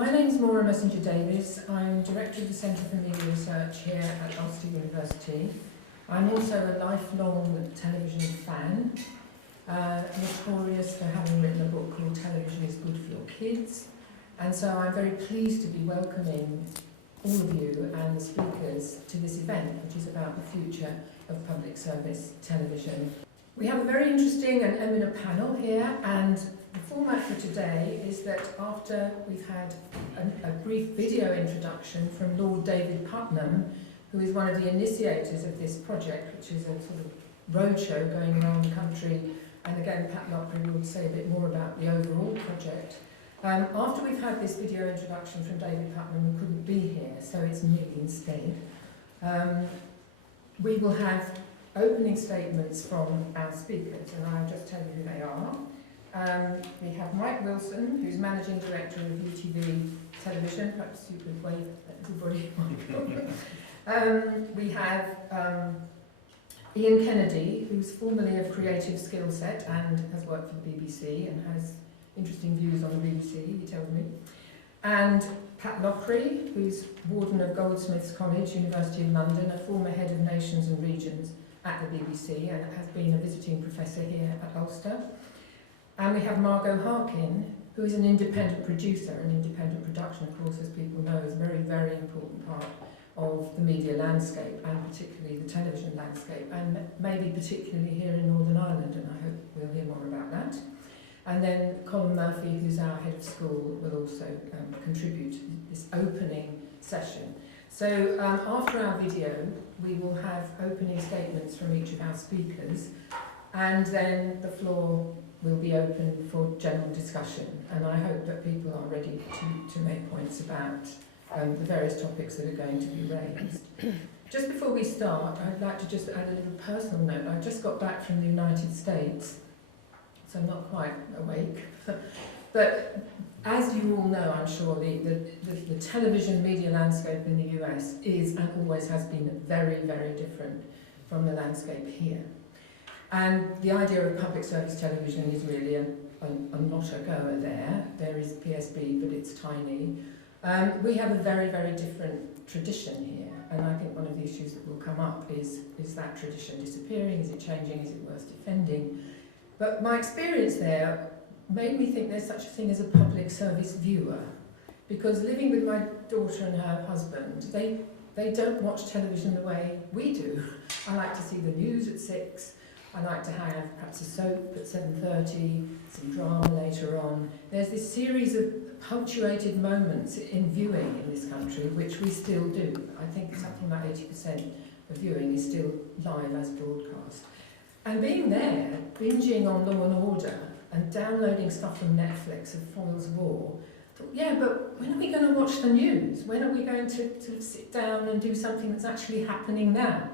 My name is Maura Messenger-Davies. I'm Director of the Centre for Media Research here at Ulster University. I'm also a lifelong television fan, notorious for having written a book called Television is Good for Your Kids. And so I'm very pleased to be welcoming all of you and the speakers to this event, which is about the future of public service television. We have a very interesting and eminent panel here, and the format for today is that after we've had a brief video introduction from Lord David Puttnam, who is one of the initiators of this project, which is a sort of roadshow going around the country, and again Pat Lockery will say a bit more about the overall project. After we've had this video introduction from David Puttnam, who couldn't be here, so it's me instead, we will have opening statements from our speakers, and I'll just tell you who they are. We have Mike Wilson, who's Managing Director of UTV Television. Perhaps you could wave at everybody. We have Ian Kennedy, who's formerly of Creative Skill Set and has worked for the BBC and has interesting views on the BBC, he tells me. And Pat Lockery, who's Warden of Goldsmiths College, University of London, a former Head of Nations and Regions at the BBC and has been a visiting professor here at Ulster. And we have Margot Harkin, who is an independent producer, and independent production, of course, as people know, is a very, very important part of the media landscape, and particularly the television landscape, and maybe particularly here in Northern Ireland, and I hope we'll hear more about that. And then Colin Murphy, who's our head of school, will also contribute to this opening session. So after our video, we will have opening statements from each of our speakers, and then the floor will be open for general discussion, and I hope that people are ready to make points about the various topics that are going to be raised. Just before we start, I'd like to just add a little personal note. I just got back from the United States, so I'm not quite awake. But as you all know, I'm sure, the television media landscape in the US is and always has been very, very different from the landscape here. And the idea of public service television is really a not a goer there. There is PSB, but it's tiny. We have a very, very different tradition here, and I think one of the issues that will come up is that tradition disappearing? Is it changing? Is it worth defending? But my experience there made me think there's such a thing as a public service viewer, because living with my daughter and her husband, they don't watch television the way we do. I like to see the news at 6. I like to have perhaps a soap at 7:30, some drama later on. There's this series of punctuated moments in viewing in this country, which we still do. I think something like 80% of viewing is still live as broadcast. And being there, binging on Law and Order, and downloading stuff from Netflix of Foyle's War, I thought, yeah, but when are we going to watch the news? When are we going to sit down and do something that's actually happening now?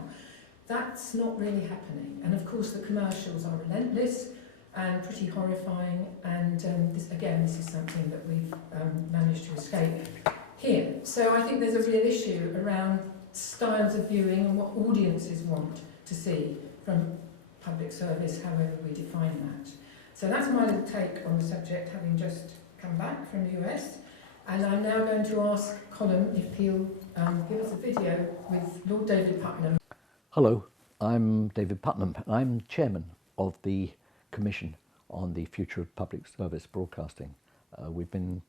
That's not really happening. And of course the commercials are relentless and pretty horrifying, and this is something that we've managed to escape here. So I think there's a real issue around styles of viewing and what audiences want to see from public service, however we define that. So that's my little take on the subject, having just come back from the US. And I'm now going to ask Colin if he'll give us a video with Lord David Puttnam. Hello, I'm David Puttnam, and I'm chairman of the Commission on the Future of Public Service Broadcasting. We've been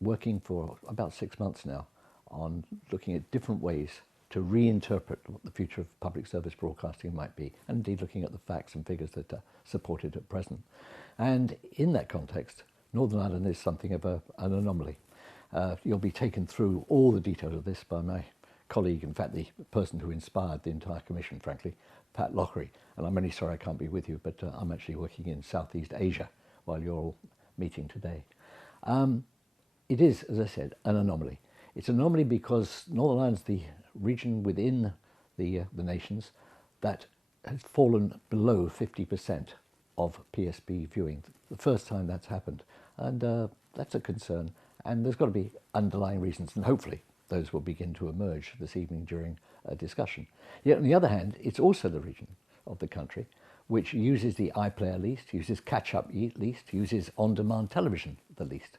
working for about 6 months now on looking at different ways to reinterpret what the future of public service broadcasting might be, and indeed looking at the facts and figures that support it at present. And in that context, Northern Ireland is something of an anomaly. You'll be taken through all the detail of this by my colleague, in fact the person who inspired the entire commission, frankly, Pat Lockery. And I'm really sorry I can't be with you, but I'm actually working in Southeast Asia while you're all meeting today. It is, as I said, an anomaly. It's an anomaly because Northern Ireland's the region within the nations that has fallen below 50% of PSB viewing. The first time that's happened, and that's a concern. And there's got to be underlying reasons, and hopefully those will begin to emerge this evening during a discussion. Yet on the other hand, it's also the region of the country which uses the iPlayer least, uses catch-up least, uses on-demand television the least.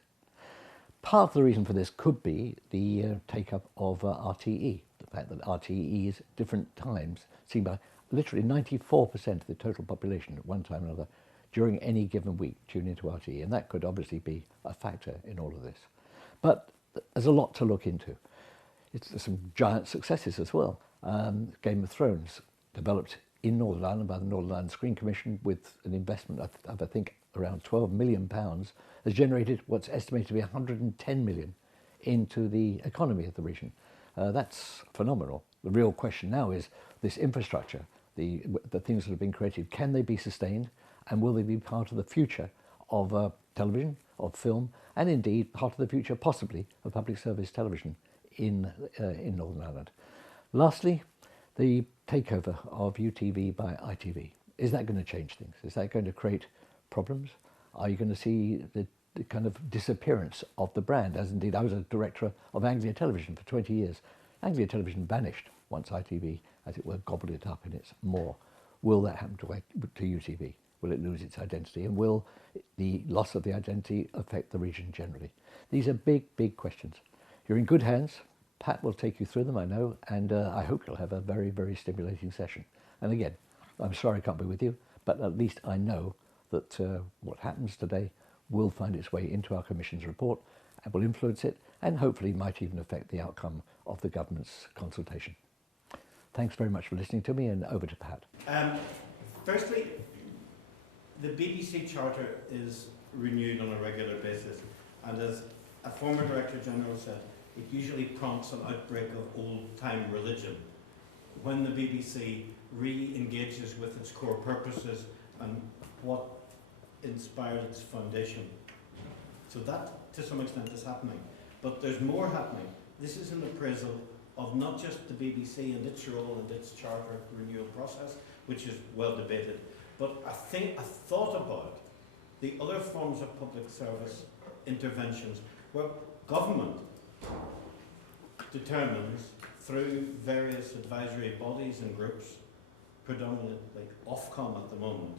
part of the reason for this could be the take-up of RTE, the fact that RTE is at different times seen by literally 94% of the total population at one time or another during any given week tune into RTE, and that could obviously be a factor in all of this. But there's a lot to look into. There's some giant successes as well. Game of Thrones, developed in Northern Ireland by the Northern Ireland Screen Commission with an investment of I think around £12 million, has generated what's estimated to be 110 million into the economy of the region. That's phenomenal. The real question now is this infrastructure, the things that have been created, can they be sustained, and will they be part of the future of television, of film, and indeed part of the future possibly of public service television in Northern Ireland. Lastly, the takeover of UTV by ITV. Is that going to change things? Is that going to create problems? Are you going to see the kind of disappearance of the brand? As indeed, I was a director of Anglia Television for 20 years. Anglia Television vanished once ITV, as it were, gobbled it up in its maw. Will that happen to UTV? Will it lose its identity? And will the loss of the identity affect the region generally? These are big, big questions. You're in good hands. Pat will take you through them, I know, and I hope you'll have a very, very stimulating session. And again, I'm sorry I can't be with you, but at least I know that what happens today will find its way into our Commission's report and will influence it, and hopefully might even affect the outcome of the government's consultation. Thanks very much for listening to me, and over to Pat. Firstly, the BBC Charter is renewed on a regular basis, and as a former Director General said, it usually prompts an outbreak of old-time religion when the BBC re-engages with its core purposes and what inspired its foundation. So that, to some extent, is happening. But there's more happening. This is an appraisal of not just the BBC and its role and its charter renewal process, which is well debated, but I thought about the other forms of public service interventions where government determines through various advisory bodies and groups, predominantly Ofcom at the moment,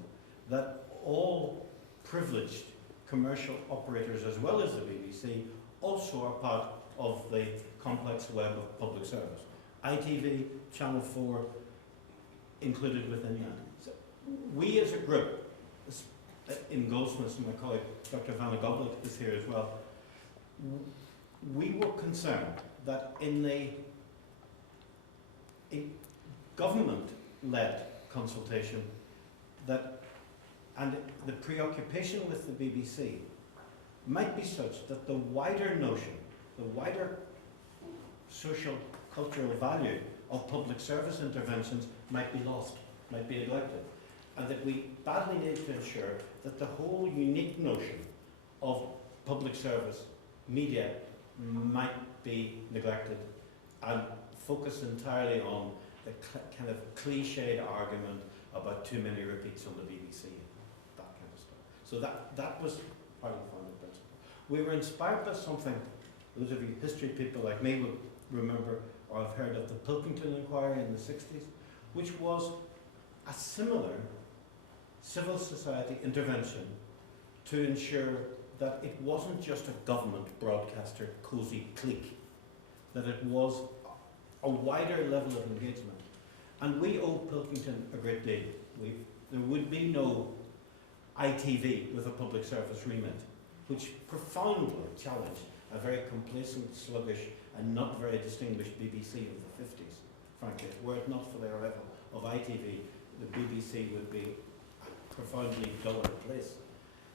that all privileged commercial operators as well as the BBC also are part of the complex web of public service. ITV, Channel 4 included within that. So we as a group, in Goldsmiths, and my colleague Dr. Vanna Goblet is here as well, we were concerned that in government-led consultation and the preoccupation with the BBC might be such that the wider notion, the wider social cultural value of public service interventions might be lost, might be neglected, and that we badly need to ensure that the whole unique notion of public service media might be neglected and focus entirely on the kind of cliched argument about too many repeats on the BBC, that kind of stuff. So that was part of the founding principle. We were inspired by something, those of you history people like me will remember or have heard of the Pilkington Inquiry in the 60s, which was a similar civil society intervention to ensure that it wasn't just a government broadcaster cosy clique, that it was a wider level of engagement. And we owe Pilkington a great deal. There would be no ITV with a public service remit, which profoundly challenged a very complacent, sluggish, and not very distinguished BBC of the 50s, frankly. Were it not for the arrival of ITV, the BBC would be a profoundly duller place.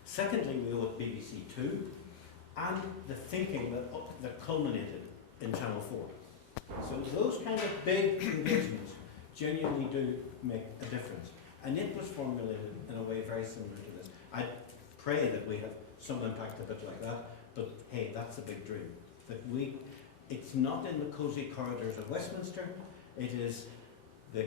Secondly, we owe it BBC Two, and the thinking that culminated in Channel 4. So those kind of big engagements genuinely do make a difference. And it was formulated in a way very similar to this. I pray that we have some impact a bit like that, but hey, that's a big dream. That it's not in the cosy corridors of Westminster, it is the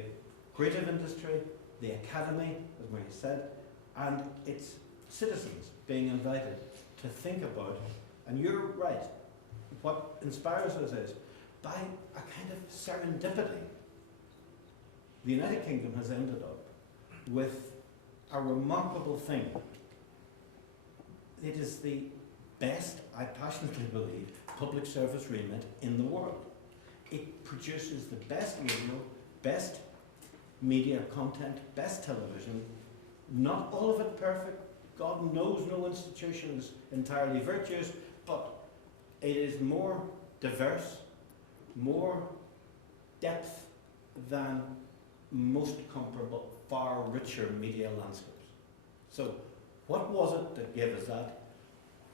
creative industry, the academy, as Maria said, and it's citizens being invited to think about, and you're right, what inspires us is, by a kind of serendipity, the United Kingdom has ended up with a remarkable thing. It is the best, I passionately believe, public service remit in the world. It produces the best radio, best media content, best television, not all of it perfect. God knows no institution is entirely virtuous, but it is more diverse, more depth than most comparable, far richer media landscapes. So, what was it that gave us that?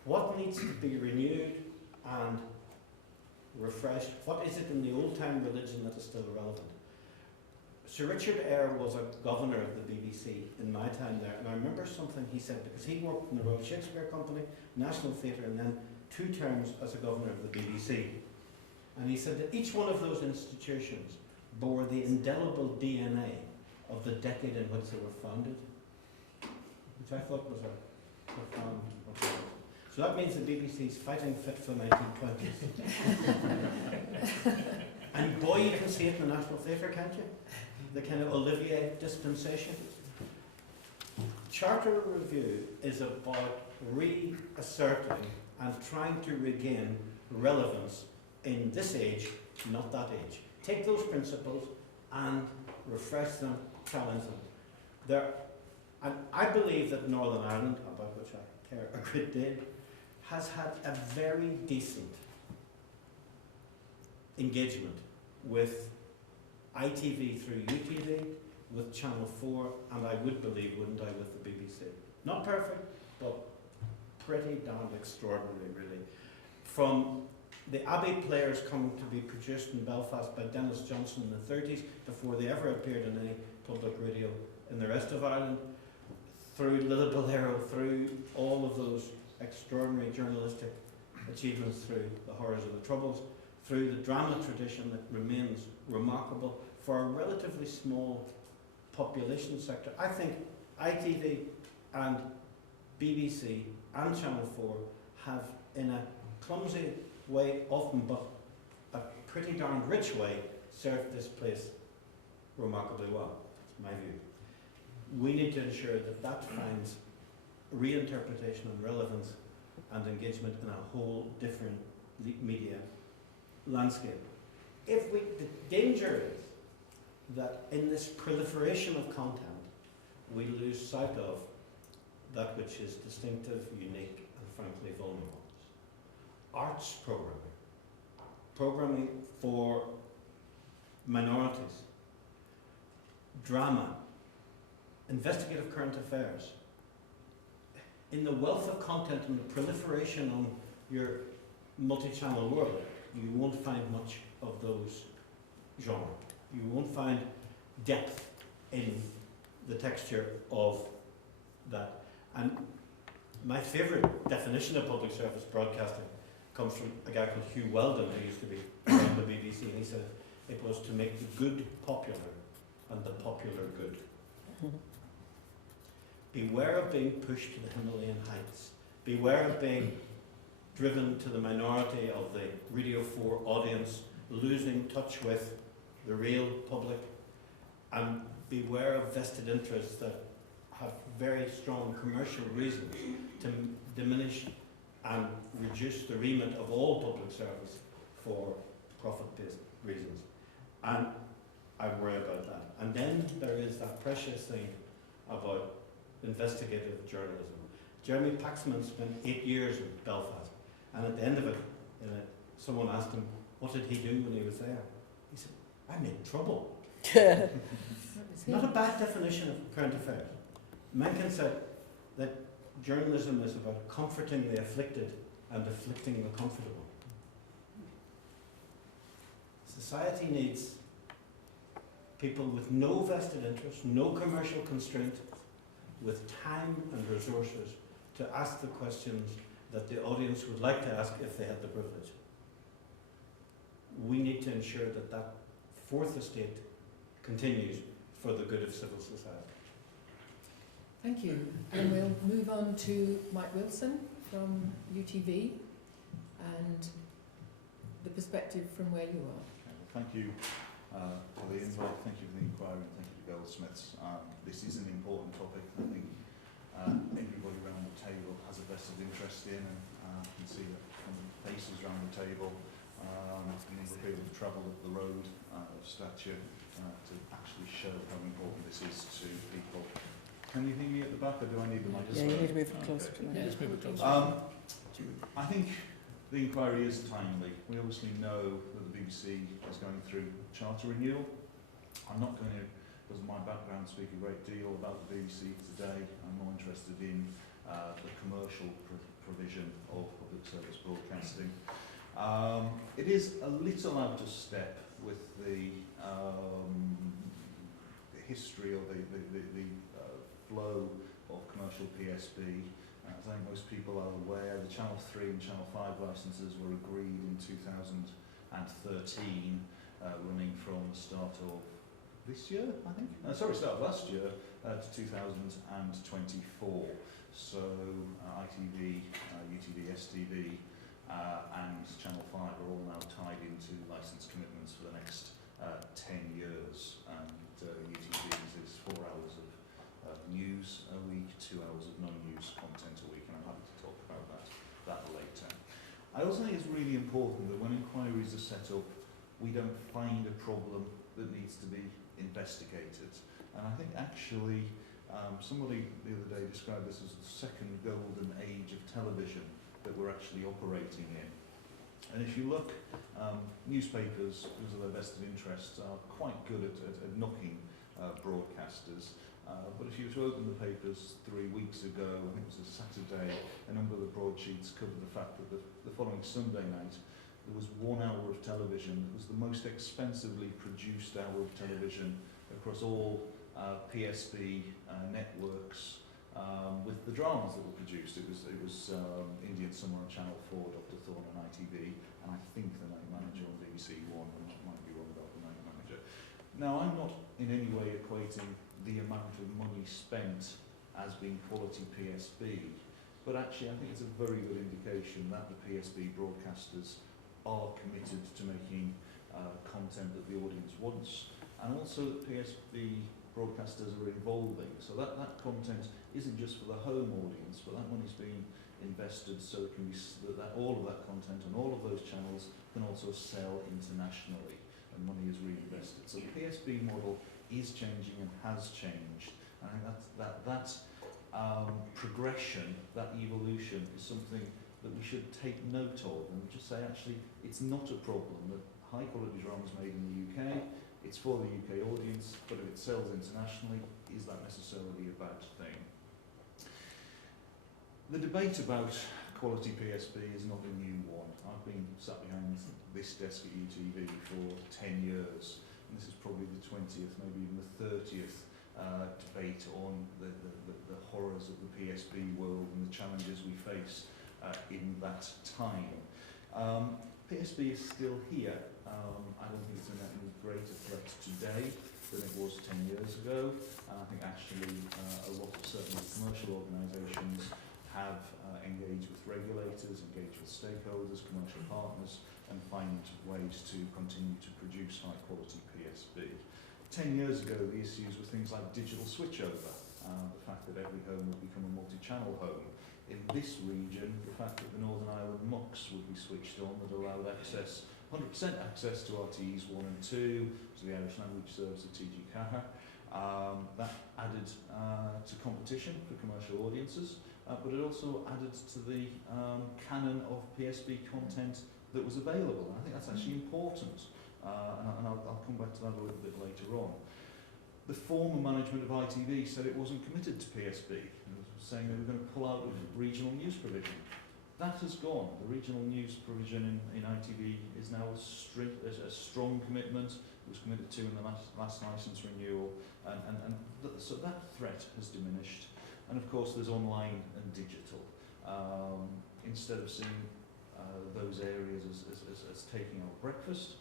What needs to be renewed and refreshed? What is it in the old-time religion that is still relevant? Sir Richard Eyre was a governor of the BBC in my time there, and I remember something he said, because he worked in the Royal Shakespeare Company, National Theatre, and then 2 terms as a governor of the BBC. And he said that each one of those institutions bore the indelible DNA of the decade in which they were founded, which I thought was a profound observation. So that means the BBC's fighting fit for the 1920s. And boy, you can see it in the National Theatre, can't you? The kind of Olivier dispensation. Charter Review is about reasserting and trying to regain relevance in this age, not that age. Take those principles and refresh them, challenge them. And I believe that Northern Ireland, about which I care a great deal, has had a very decent engagement with ITV through UTV, with Channel 4, and I would believe, wouldn't I, with the BBC. Not perfect, but pretty darn extraordinary, really. From the Abbey Players coming to be produced in Belfast by Dennis Johnson in the 30s, before they ever appeared in any public radio in the rest of Ireland, through Lillibullero, through all of those extraordinary journalistic achievements, through the horrors of the Troubles, through the drama tradition that remains remarkable for a relatively small population sector. I think ITV and BBC and Channel 4 have, in a clumsy way often, but a pretty darn rich way, served this place remarkably well. That's my view. We need to ensure that that finds reinterpretation and relevance and engagement in a whole different media landscape. The danger is that in this proliferation of content, we lose sight of that which is distinctive, unique, and frankly vulnerable. Arts programming for minorities, drama, investigative current affairs. In the wealth of content and the proliferation on your multi-channel world, you won't find much of those genres. You won't find depth in the texture of that. And my favourite definition of public service broadcasting comes from a guy called Hugh Weldon, who used to be on the BBC, and he said it was to make the good popular and the popular good. Beware of being pushed to the Himalayan heights. Beware of being driven to the minority of the Radio 4 audience, losing touch with the real public, and beware of vested interests that have very strong commercial reasons to diminish and reduce the remit of all public service for profit-based reasons. And I worry about that. And then there is that precious thing about investigative journalism. Jeremy Paxman spent 8 years in Belfast, and at the end of it, someone asked him, what did he do when he was there? He said, I made trouble. Not a bad definition of current affairs. Mencken said that journalism is about comforting the afflicted and afflicting the comfortable. Society needs people with no vested interest, no commercial constraint, with time and resources to ask the questions that the audience would like to ask if they had the privilege. We need to ensure that that fourth estate continues for the good of civil society. Thank you. And we'll move on to Mike Wilson from UTV and the perspective from where you are. Thank you for the invite, thank you for the inquiry, and thank you to Goldsmiths. This is an important topic. I think everybody around the table has a vested interest in, and can faces around the table. A number of people have travelled up the road of stature to actually show how important this is to people. Can you hear me at the back, or do I need the microphone? Yeah, you need to move closer to Yeah, me. let's move it closer. I think the inquiry is timely. We obviously know that the BBC is going through charter renewal. I'm not going to, because of my background, speak a great deal about the BBC today. I'm more interested in the commercial provision of public service broadcasting. It is a little out of step with the history or the flow of commercial PSB. As I think most people are aware, the Channel 3 and Channel 5 licences were agreed in 2013, running from the start of this year, I think? Start of last year to 2024. So ITV, UTV, STV and Channel 5 are all now tied into licence commitments for the next 10 years. And UTV's is 4 hours of news a week, 2 hours of non-news content a week, and I'm happy to talk about that later. I also think it's really important that when inquiries are set up, we don't find a problem that needs to be investigated. And I think actually somebody the other day described this as the second golden age of television that we're actually operating in. And if you look, newspapers, because of their vested interests, are quite good at knocking broadcasters. But if you were to open the papers 3 weeks ago, I think it was a Saturday, a number of the broadsheets covered the fact that the following Sunday night there was 1 hour of television that was the most expensively produced hour of television across all PSB networks, with the dramas that were produced. It was Indian Summer on Channel 4, Dr. Thorne on ITV, and I think The Night Manager on BBC One. I might be wrong about The Night Manager. Now, I'm not in any way equating the amount of money spent as being quality PSB, but actually I think it's a very good indication that the PSB broadcasters are committed to making content that the audience wants, and also that PSB broadcasters are evolving, so that content isn't just for the home audience, but that money's being invested so it can be that all of that content on all of those channels can also sell internationally, and money is reinvested. So the PSB model is changing and has changed, and I think that progression, that evolution, is something that we should take note of, and just say actually it's not a problem that high quality drama is made in the UK. It's for the UK audience, but if it sells internationally, is that necessarily a bad thing? The debate about quality PSB is not a new one. I've been sat behind this desk at UTV for 10 years, and this is probably the 20th, maybe even the 30th debate on the horrors of the PSB world and the challenges we face in that time. PSB is still here. I don't think it's any greater threat today than it was 10 years ago. I think actually a lot of certainly commercial organisations have engaged with regulators, engaged with stakeholders, commercial partners, and find ways to continue to produce high quality PSB. 10 years ago, the issues were things like digital switchover, the fact that every home would become a multi-channel home. In this region, the fact that the Northern Ireland MUX would be switched on that allowed access, 100% access to RTEs 1 and 2, to the Irish Language Service of TG Caher. That added to competition for commercial audiences, but it also added to the canon of PSB content that was available. And I think that's actually important, and I'll come back to that a little bit later on. The former management of ITV said it wasn't committed to PSB, saying they were going to pull out of regional news provision. That has gone. The regional news provision in ITV is now a strong commitment. It was committed to in the last licence renewal, so that threat has diminished. And of course there's online and digital. Instead of seeing those areas as taking our breakfast,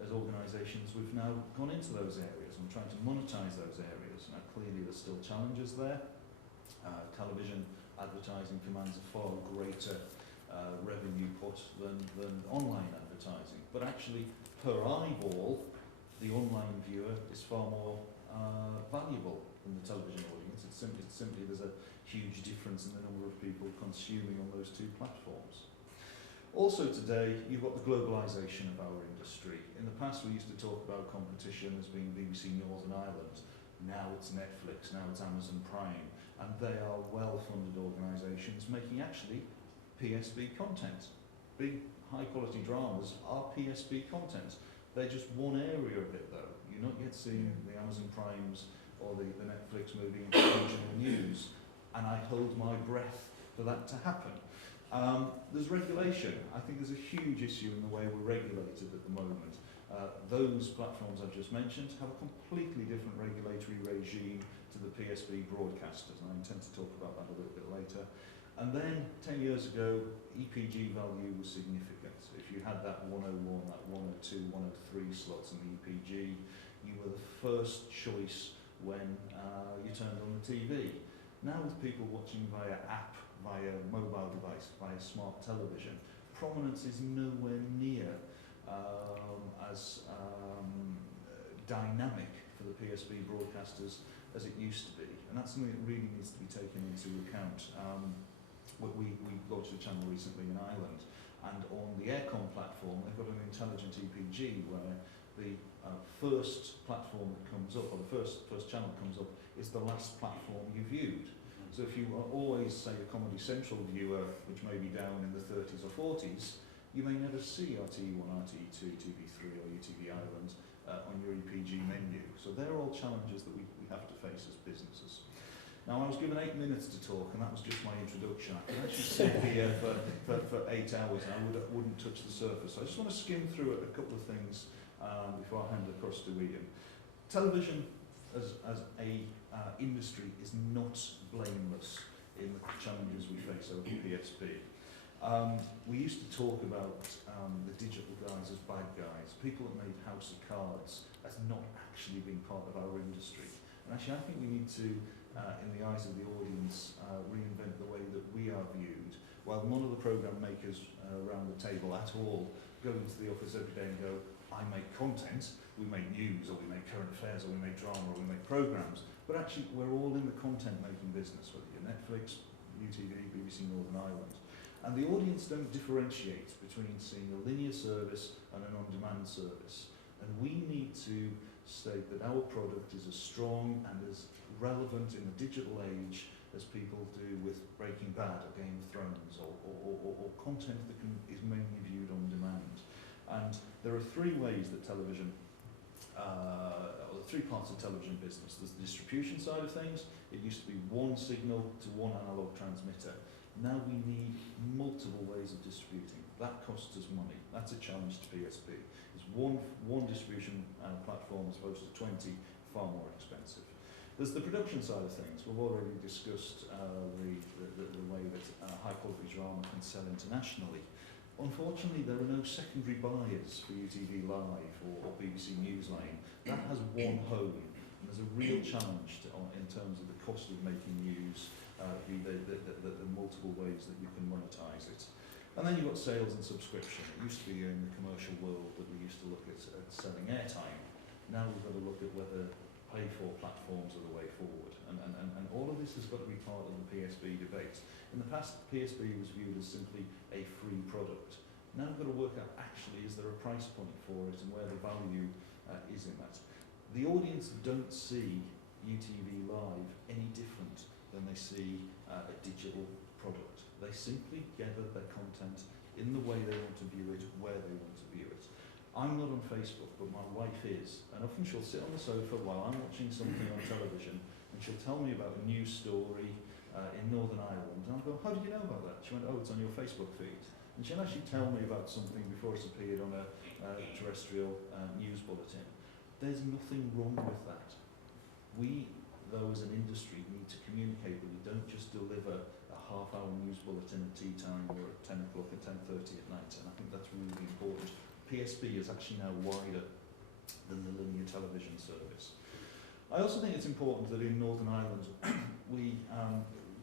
as organisations we've now gone into those areas and trying to monetise those areas. Now clearly there's still challenges there. Television advertising commands a far greater revenue put than online advertising. But actually, per eyeball, the online viewer is far more valuable than the television audience. It's simply there's a huge difference in the number of people consuming on those two platforms. Also today, you've got the globalisation of our industry. In the past, we used to talk about competition as being BBC Northern Ireland. Now it's Netflix, now it's Amazon Prime, and they are well-funded organisations making actually PSB content. Big, high-quality dramas are PSB content. They're just one area of it, though. You're not yet seeing the Amazon Primes or the Netflix moving into regional news, and I hold my breath for that to happen. There's regulation. I think there's a huge issue in the way we're regulated at the moment. Those platforms I've just mentioned have a completely different regulatory regime to the PSB broadcasters, and I intend to talk about that a little bit later. And then 10 years ago, EPG value was significant. If you had that 101, that 102, 103 slots in the EPG, you were the first choice when you turned on the TV. Now with people watching via app, via mobile device, via smart television, prominence is nowhere near as dynamic for the PSB broadcasters as it used to be. And that's something that really needs to be taken into account. We launched a channel recently in Ireland, and on the Aircom platform they've got an intelligent EPG where the first platform that comes up, or the first channel comes up, is the last platform you viewed. So if you are always, say, a Comedy Central viewer, which may be down in the 30s or 40s, you may never see RTE1, RTE2, TV3 or UTV Ireland on your EPG menu. So they're all challenges that we have to face as businesses. Now, I was given 8 minutes to talk, and that was just my introduction. I could actually sit here for 8 hours, and I wouldn't touch the surface. So I just want to skim through a couple of things before I hand across to Ian. Television as a industry is not blameless in the challenges we face over PSB. We used to talk about the digital guys as bad guys, people that made House of Cards as not actually being part of our industry. And actually I think we need to, in the eyes of the audience, reinvent the way that we are viewed. While none of the programme makers around the table at all go into the office every day and go, I make content, we make news, or we make current affairs, or we make drama, or we make programmes, but actually we're all in the content making business, whether you're Netflix, UTV, BBC Northern Ireland. And the audience don't differentiate between seeing a linear service and an on-demand service. And we need to state that our product is as strong and as relevant in the digital age as people do with Breaking Bad or Game of Thrones, or content that is mainly viewed on demand. And there are three ways that television, or three parts of television business. There's the distribution side of things. It used to be one signal to one analog transmitter. Now we need multiple ways of distributing. That costs us money. That's a challenge to PSB. It's one distribution platform as opposed to 20, far more expensive. There's the production side of things. We've already discussed the way that high quality drama can sell internationally. Unfortunately, there are no secondary buyers for UTV Live or BBC Newsline. That has one home. And there's a real challenge in terms of the cost of making news, the multiple ways that you can monetize it. And then you've got sales and subscription. It used to be in the commercial world that we used to look at selling airtime. Now we've got to look at whether pay-for platforms are the way forward. And all of this has got to be part of the PSB debate. In the past, PSB was viewed as simply a free product. Now we've got to work out, actually, is there a price point for it and where the value is in that. The audience don't see UTV Live any different than they see a digital product. They simply gather their content in the way they want to view it, where they want to view it. I'm not on Facebook, but my wife is, and often she'll sit on the sofa while I'm watching something on television, and she'll tell me about a news story in Northern Ireland, and I'll go, how did you know about that? She went, oh, it's on your Facebook feed. And she'll actually tell me about something before it's appeared on a terrestrial news bulletin. There's nothing wrong with that. We, though, as an industry, need to communicate that we don't just deliver a half-hour news bulletin at tea time or at 10 o'clock at 10:30 at night, and I think that's really important. PSB is actually now wider than the linear television service. I also think it's important that in Northern Ireland,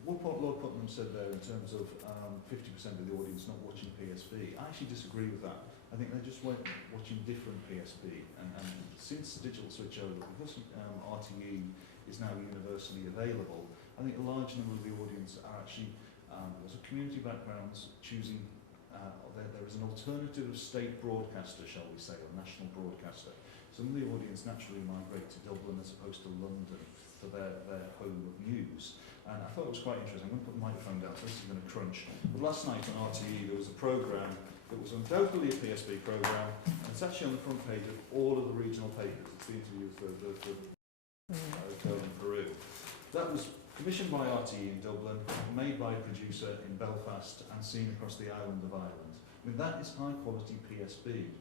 what Lord Putnam said there in terms of 50% of the audience not watching PSB, I actually disagree with that. I think they're just watching different PSB, and since the digital switchover, because RTE is now universally available, I think a large number of the audience are actually, because of community backgrounds, choosing there is an alternative state broadcaster, shall we say, or national broadcaster. Some of the audience naturally migrate to Dublin as opposed to London for their home of news. And I thought it was quite interesting. I'm going to put the microphone down, so this is going to crunch. But last night on RTE there was a programme that was undoubtedly a PSB programme, and it's actually on the front page of all of the regional papers. It's the interview with the girl in Peru. That was commissioned by RTE in Dublin, made by a producer in Belfast, and seen across the island of Ireland. I mean, that is high quality PSB,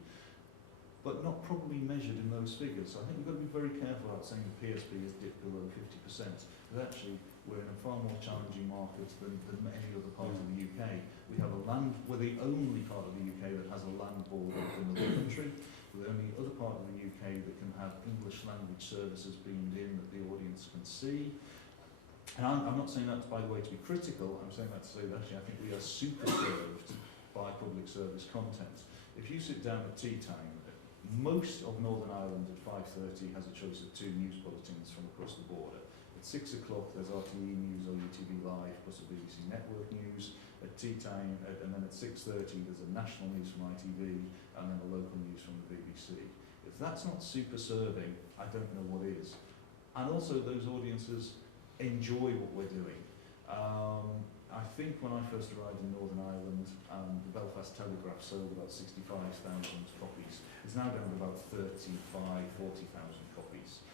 but not probably measured in those figures. So I think we've got to be very careful about saying the PSB is dipped below 50%, because actually we're in a far more challenging market than any other part of the UK. We have we're the only part of the UK that has a land border with another country. We're the only other part of the UK that can have English language services beamed in that the audience can see. And I'm not saying that, by the way, to be critical. I'm saying that to say that actually I think we are super served by public service content. If you sit down at tea time, most of Northern Ireland at 5:30 has a choice of 2 news bulletins from across the border. At 6 o'clock there's RTE News or UTV Live plus a BBC Network News. At tea time, and then at 6:30 there's a national news from ITV and then a local news from the BBC. If that's not super serving, I don't know what is. And also those audiences enjoy what we're doing. I think when I first arrived in Northern Ireland, the Belfast Telegraph sold about 65,000 copies. It's now down to about 40,000 copies.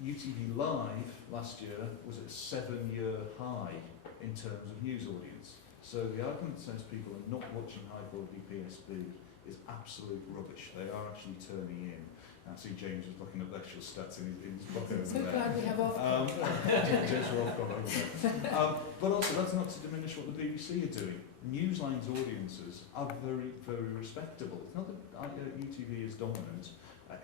UTV Live last year was at a 7-year high in terms of news audience. So the argument that says people are not watching high quality PSB is absolute rubbish. They are actually turning in. I see James was looking at the actual stats in his book over So there. glad we have off. James Rothcott over there. But also, that's not to diminish what the BBC are doing. Newsline's audiences are very, very respectable. It's not that UTV is dominant.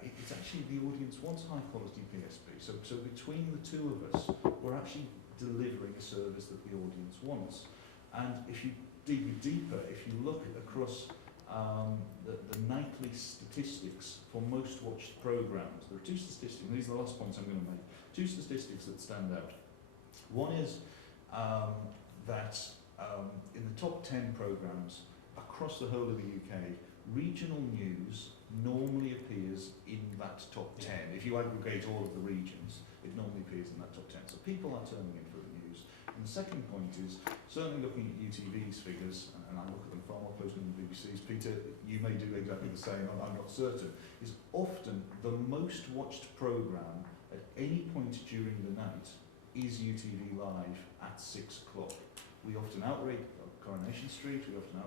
It's actually the audience wants high quality PSB. So between the two of us, we're actually delivering a service that the audience wants. And if you dig deeper, if you look across the nightly statistics for most watched programmes, there are 2 statistics, and these are the last points I'm going to make. 2 statistics that stand out. One is that in the top 10 programmes across the whole of the UK, regional news normally appears in that top 10. If you aggregate all of the regions, it normally appears in that top 10. So people are turning in for the news. And the second point is, certainly looking at UTV's figures, and I look at them far more closely than the BBC's, Peter, you may do exactly the same, I'm not certain, is often the most watched programme at any point during the night is UTV Live at 6 o'clock. We often outrate Coronation Street, we often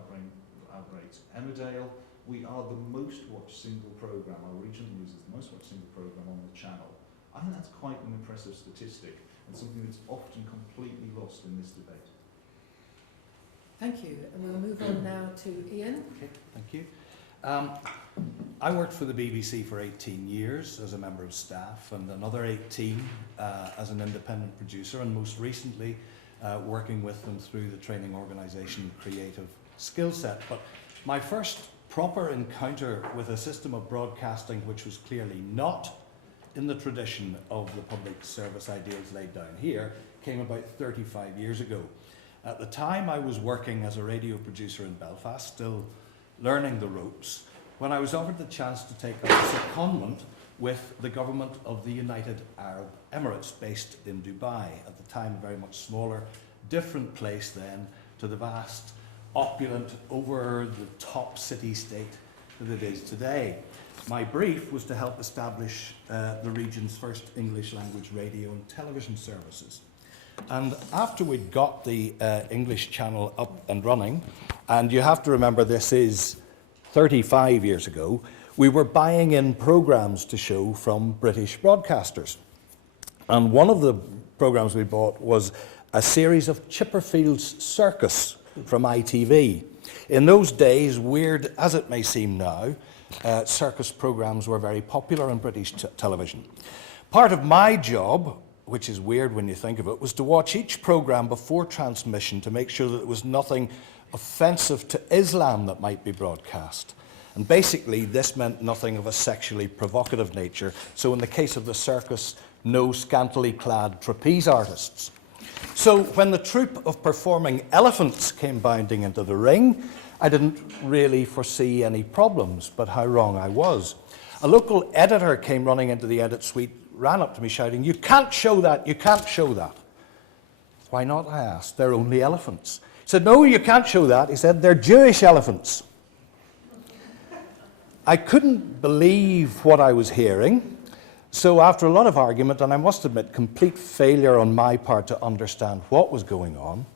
outrate Emmerdale. We are the most watched single programme, our regional news is the most watched single programme on the channel. I think that's quite an impressive statistic and something that's often completely lost in this debate. Thank you. And we'll move on now to Ian. Okay, thank you. I worked for the BBC for 18 years as a member of staff and another 18 as an independent producer, and most recently working with them through the training organisation Creative Skill Set. But my first proper encounter with a system of broadcasting which was clearly not in the tradition of the public service ideals laid down here came about 35 years ago. At the time I was working as a radio producer in Belfast, still learning the ropes, when I was offered the chance to take up a secondment with the government of the United Arab Emirates based in Dubai. At the time a very much smaller, different place then to the vast, opulent, over-the-top city-state that it is today. My brief was to help establish the region's first English language radio and television services. And after we'd got the English channel up and running, and you have to remember this is 35 years ago, we were buying in programmes to show from British broadcasters. And one of the programmes we bought was a series of Chipperfield's Circus from ITV. In those days, weird as it may seem now, circus programmes were very popular on British television. Part of my job, which is weird when you think of it, was to watch each programme before transmission to make sure that there was nothing offensive to Islam that might be broadcast. And basically, this meant nothing of a sexually provocative nature. So in the case of the circus, no scantily clad trapeze artists. So when the troupe of performing elephants came bounding into the ring, I didn't really foresee any problems, but how wrong I was. A local editor came running into the edit suite, ran up to me shouting, "You can't show that, you can't show that." "Why not?" I asked. "They're only elephants." He said, "No, you can't show that." He said, "They're Jewish elephants." I couldn't believe what I was hearing, so after a lot of argument, and I must admit complete failure on my part to understand what was going on,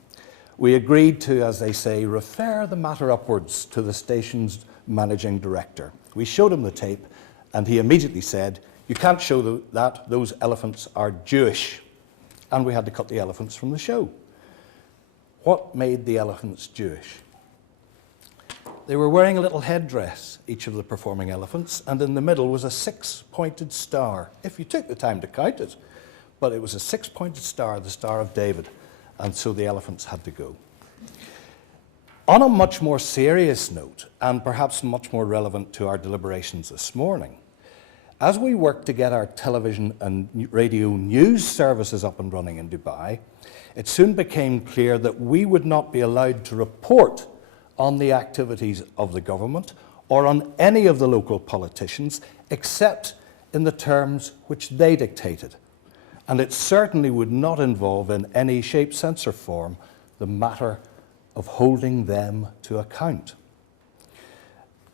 we agreed to, as they say, refer the matter upwards to the station's managing director. We showed him the tape, and he immediately said, "You can't show that, those elephants are Jewish." And we had to cut the elephants from the show. What made the elephants Jewish? They were wearing a little headdress, each of the performing elephants, and in the middle was a 6-pointed star, if you took the time to count it. But it was a 6-pointed star, the Star of David, and so the elephants had to go. On a much more serious note, and perhaps much more relevant to our deliberations this morning, as we worked to get our television and radio news services up and running in Dubai, it soon became clear that we would not be allowed to report on the activities of the government or on any of the local politicians except in the terms which they dictated. And it certainly would not involve in any shape, sense or form the matter of holding them to account.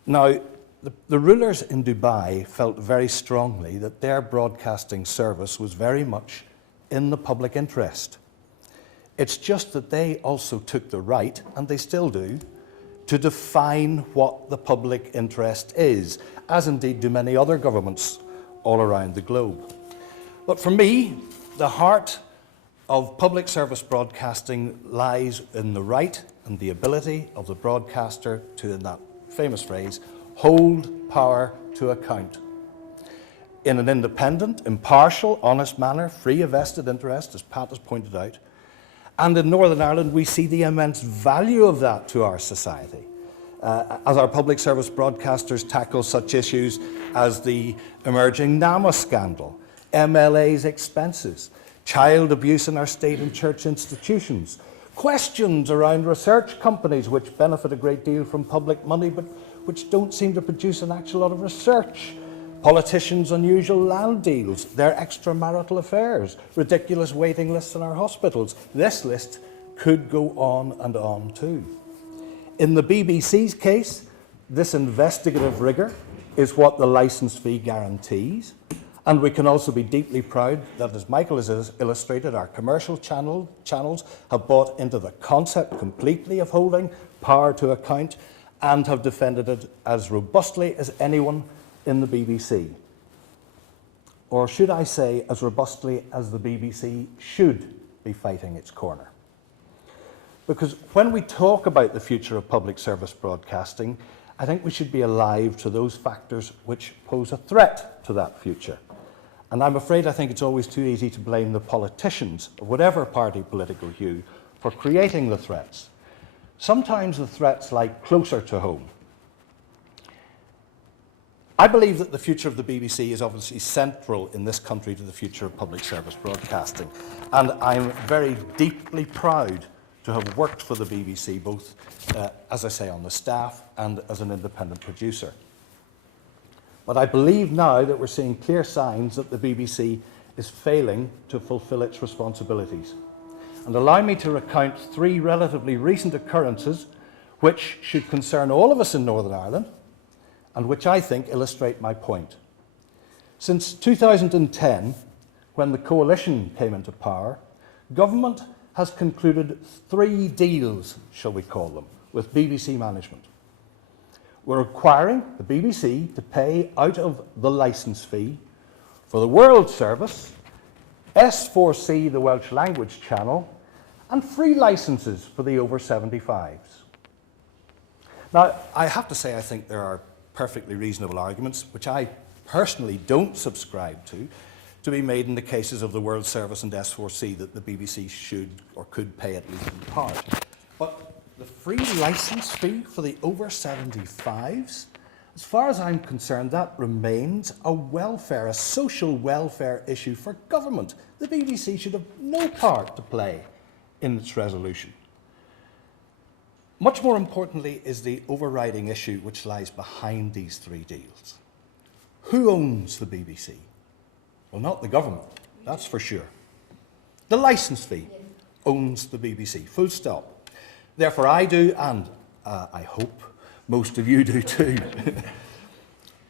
Now, the rulers in Dubai felt very strongly that their broadcasting service was very much in the public interest. It's just that they also took the right, and they still do, to define what the public interest is, as indeed do many other governments all around the globe. But for me, the heart of public service broadcasting lies in the right and the ability of the broadcaster to, in that famous phrase, hold power to account. In an independent, impartial, honest manner, free of vested interest, as Pat has pointed out. And in Northern Ireland, we see the immense value of that to our society. As our public service broadcasters tackle such issues as the emerging NAMA scandal, MLA's expenses, child abuse in our state and church institutions, questions around research companies which benefit a great deal from public money but which don't seem to produce an actual lot of research, politicians' unusual land deals, their extramarital affairs, ridiculous waiting lists in our hospitals. This list could go on and on too. In the BBC's case, this investigative rigour is what the licence fee guarantees, and we can also be deeply proud that, as Michael has illustrated, our commercial channels have bought into the concept completely of holding power to account and have defended it as robustly as anyone in the BBC. Or should I say, as robustly as the BBC should be fighting its corner. Because when we talk about the future of public service broadcasting, I think we should be alive to those factors which pose a threat to that future. And I'm afraid I think it's always too easy to blame the politicians of whatever party political hue for creating the threats. Sometimes the threats lie closer to home. I believe that the future of the BBC is obviously central in this country to the future of public service broadcasting. And I'm very deeply proud to have worked for the BBC, both, as I say, on the staff and as an independent producer. But I believe now that we're seeing clear signs that the BBC is failing to fulfil its responsibilities. And allow me to recount 3 relatively recent occurrences which should concern all of us in Northern Ireland and which I think illustrate my point. Since 2010, when the coalition came into power, government has concluded 3 deals, shall we call them, with BBC management. We're requiring the BBC to pay out of the licence fee for the World Service, S4C, the Welsh language channel, and free licences for the over 75s. Now, I have to say I think there are perfectly reasonable arguments, which I personally don't subscribe to be made in the cases of the World Service and S4C that the BBC should or could pay at least in part. But the free licence fee for the over 75s, as far as I'm concerned, that remains a social welfare issue for government. The BBC should have no part to play in its resolution. Much more importantly is the overriding issue which lies behind these three deals. Who owns the BBC? Well, not the government, that's for sure. The licence fee owns the BBC, full stop. Therefore I do, and I hope most of you do too.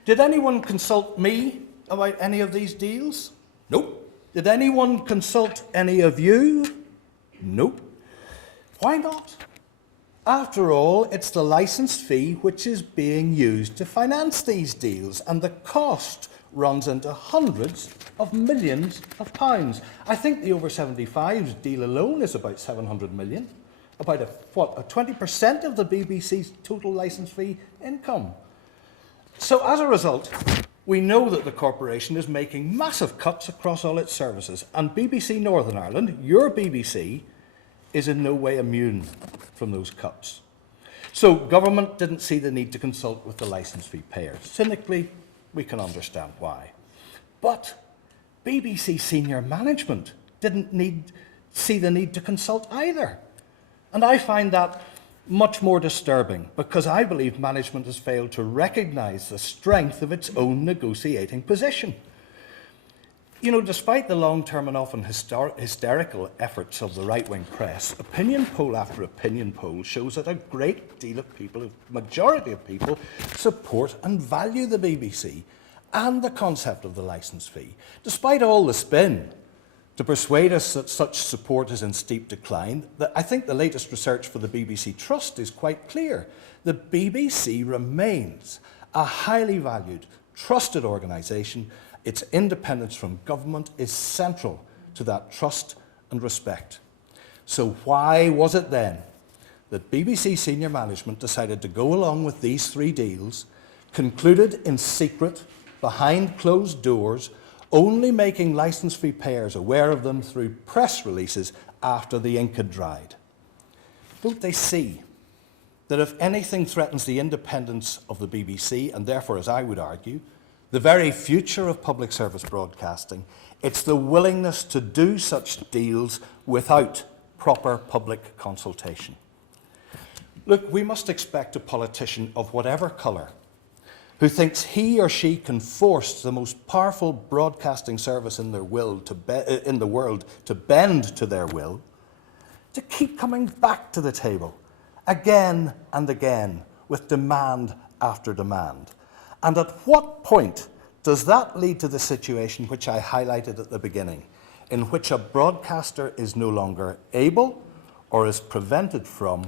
Did anyone consult me about any of these deals? Nope. Did anyone consult any of you? Nope. Why not? After all, it's the licence fee which is being used to finance these deals, and the cost runs into hundreds of millions of pounds. I think the over 75s deal alone is about 700 million, about a 20% of the BBC's total licence fee income. So as a result, we know that the corporation is making massive cuts across all its services, and BBC Northern Ireland, your BBC, is in no way immune from those cuts. So government didn't see the need to consult with the licence fee payers. Cynically, we can understand why. But BBC senior management didn't see the need to consult either. And I find that much more disturbing, because I believe management has failed to recognise the strength of its own negotiating position. You know, despite the long-term and often hysterical efforts of the right-wing press, opinion poll after opinion poll shows that a great deal of people, a majority of people, support and value the BBC and the concept of the licence fee, despite all the spin to persuade us that such support is in steep decline. I think the latest research for the BBC Trust is quite clear. The BBC remains a highly valued, trusted organisation. Its independence from government is central to that trust and respect. So why was it then that BBC senior management decided to go along with these three deals, concluded in secret, behind closed doors, only making licence fee payers aware of them through press releases after the ink had dried? Don't they see that if anything threatens the independence of the BBC, and therefore, as I would argue, the very future of public service broadcasting, it's the willingness to do such deals without proper public consultation? Look, we must expect a politician of whatever colour who thinks he or she can force the most powerful broadcasting service in the world to bend to their will, to keep coming back to the table again and again with demand after demand. And at what point does that lead to the situation which I highlighted at the beginning, in which a broadcaster is no longer able or is prevented from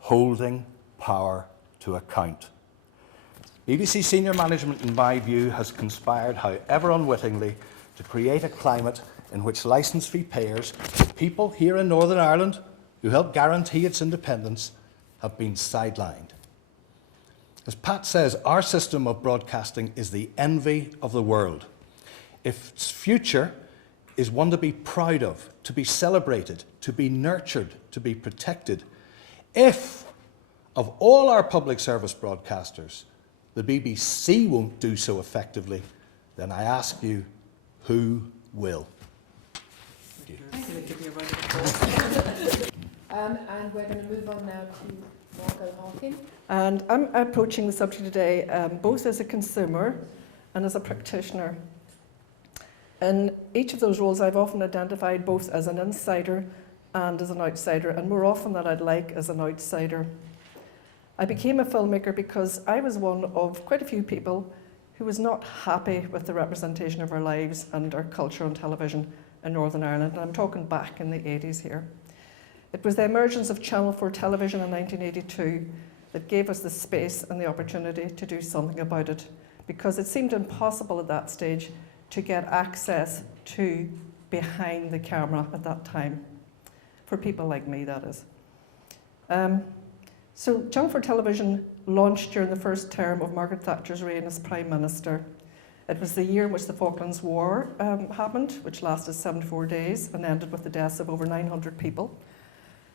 holding power to account? BBC senior management, in my view, has conspired, however unwittingly, to create a climate in which licence fee payers, the people here in Northern Ireland who helped guarantee its independence, have been sidelined. As Pat says, our system of broadcasting is the envy of the world. Its future is one to be proud of, to be celebrated, to be nurtured, to be protected. If, of all our public service broadcasters, the BBC won't do so effectively, then I ask you, who will? And we're going to move on now to Margot Harkin. And I'm approaching the subject today both as a consumer and as a practitioner. In each of those roles, I've often identified both as an insider and as an outsider, and more often than I'd like, as an outsider. I became a filmmaker because I was one of quite a few people who was not happy with the representation of our lives and our culture on television in Northern Ireland, and I'm talking back in the 80s here. It was the emergence of Channel 4 television in 1982 that gave us the space and the opportunity to do something about it, because it seemed impossible at that stage to get access to behind the camera at that time, for people like me, that is. So Channel 4 television launched during the first term of Margaret Thatcher's reign as Prime Minister. It was the year in which the Falklands War happened, which lasted 74 days and ended with the deaths of over 900 people.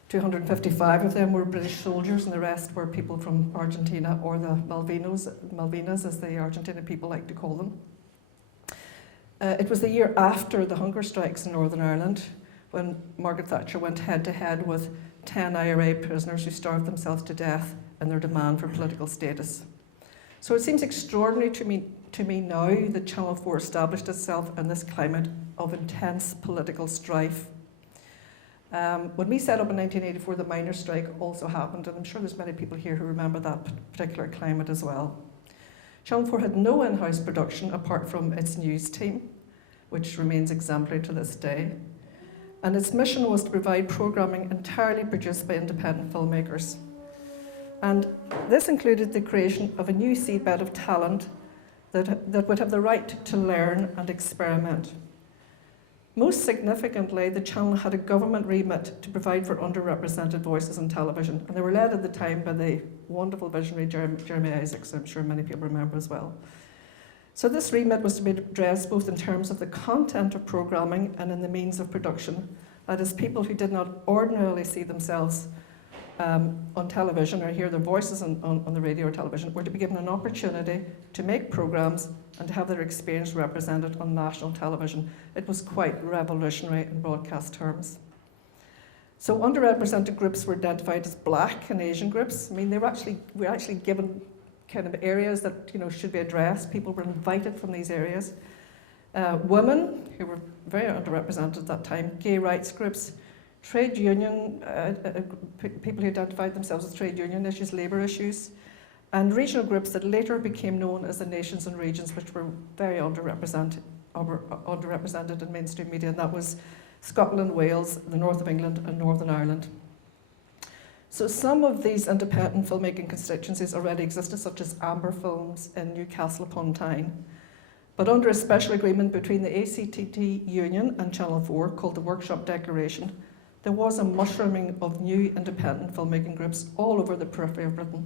255 of them were British soldiers, and the rest were people from Argentina, or the Malvinas, as the Argentinian people like to call them. It was the year after the hunger strikes in Northern Ireland, when Margaret Thatcher went head-to-head with 10 IRA prisoners who starved themselves to death in their demand for political status. So it seems extraordinary to me now that Channel 4 established itself in this climate of intense political strife. When we set up in 1984, the miners' strike also happened, and I'm sure there's many people here who remember that particular climate as well. Channel 4 had no in-house production apart from its news team, which remains exemplary to this day. And its mission was to provide programming entirely produced by independent filmmakers. And this included the creation of a new seedbed of talent that would have the right to learn and experiment. Most significantly, the channel had a government remit to provide for underrepresented voices on television, and they were led at the time by the wonderful visionary Jeremy Isaacs, I'm sure many people remember as well. So this remit was to be addressed both in terms of the content of programming and in the means of production. That is, people who did not ordinarily see themselves on television or hear their voices on the radio or television were to be given an opportunity to make programmes and to have their experience represented on national television. It was quite revolutionary in broadcast terms. So underrepresented groups were identified as Black and Asian groups. I mean, we were actually given kind of areas that should be addressed. People were invited from these areas. Women, who were very underrepresented at that time, gay rights groups, trade union, people who identified themselves with trade union issues, labour issues, and regional groups that later became known as the nations and regions, which were very underrepresented in mainstream media, and that was Scotland, Wales, the north of England, and Northern Ireland. So some of these independent filmmaking constituencies already existed, such as Amber Films in Newcastle upon Tyne. But under a special agreement between the ACTT Union and Channel 4, called the Workshop Declaration, there was a mushrooming of new independent filmmaking groups all over the periphery of Britain.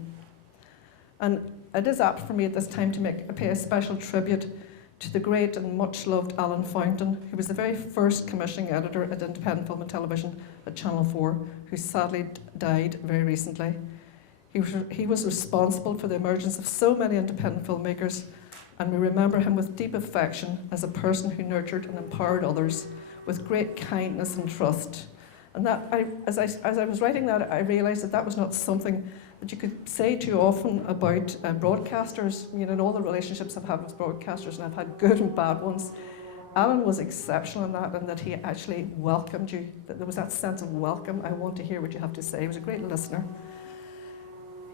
And it is apt for me at this time to pay a special tribute to the great and much-loved Alan Fountain, who was the very first commissioning editor at Independent Film and Television at Channel 4, who sadly died very recently. He was responsible for the emergence of so many independent filmmakers, and we remember him with deep affection as a person who nurtured and empowered others with great kindness and trust. And that, as I was writing that, I realised that was not something that you could say too often about broadcasters. In all the relationships I've had with broadcasters, and I've had good and bad ones, Alan was exceptional in that, and that he actually welcomed you, that there was that sense of welcome. I want to hear what you have to say. He was a great listener.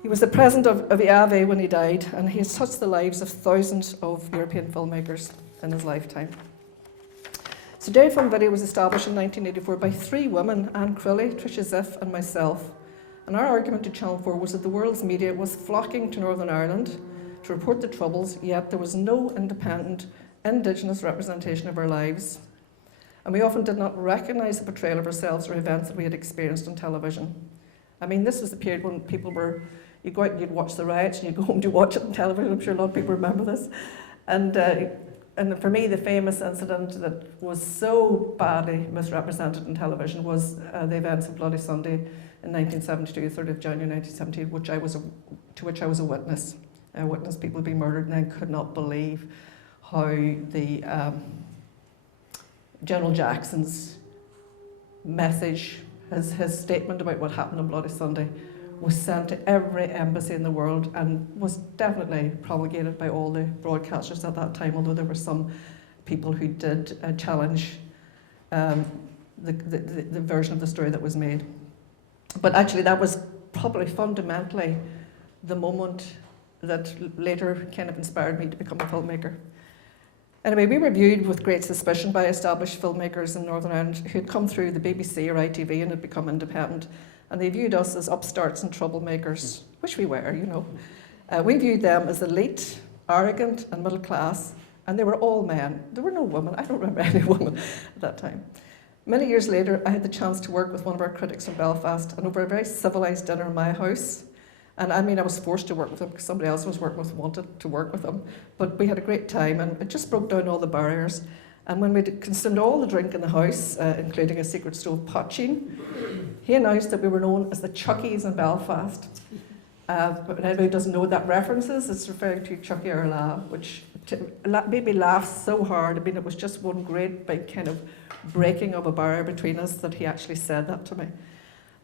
He was the president of IAVE when he died, and he has touched the lives of thousands of European filmmakers in his lifetime. So Derry Film Video was established in 1984 by 3 women, Anne Crilly, Tricia Ziff and myself. And our argument to Channel 4 was that the world's media was flocking to Northern Ireland to report the troubles, yet there was no independent Indigenous representation of our lives. And we often did not recognise the portrayal of ourselves or events that we had experienced on television. I mean, this was the period when people were, you'd go out and you'd watch the riots and you'd go home to watch it on television. I'm sure a lot of people remember this. And for me, the famous incident that was so badly misrepresented on television was the events of Bloody Sunday in 1972, 3rd of January 1972, to which I was a witness. I witnessed people being murdered, and I could not believe how the General Jackson's message, his statement about what happened on Bloody Sunday, was sent to every embassy in the world and was definitely promulgated by all the broadcasters at that time, although there were some people who did challenge the version of the story that was made. But actually that was probably fundamentally the moment that later kind of inspired me to become a filmmaker. Anyway, we were viewed with great suspicion by established filmmakers in Northern Ireland who had come through the BBC or ITV and had become independent. And they viewed us as upstarts and troublemakers, which we were, We viewed them as elite, arrogant and middle class, and they were all men. There were no women. I don't remember any women at that time. Many years later, I had the chance to work with one of our critics from Belfast, and over a very civilised dinner in my house. And I mean, I was forced to work with him because somebody else I was working with wanted to work with him. But we had a great time, and it just broke down all the barriers. And when we'd consumed all the drink in the house, including a secret stove poaching, he announced that we were known as the Chuckies in Belfast. But anybody who doesn't know what that reference is, it's referring to Chucky Erla, which made me laugh so hard. I mean, it was just one great big kind of breaking of a barrier between us that he actually said that to me.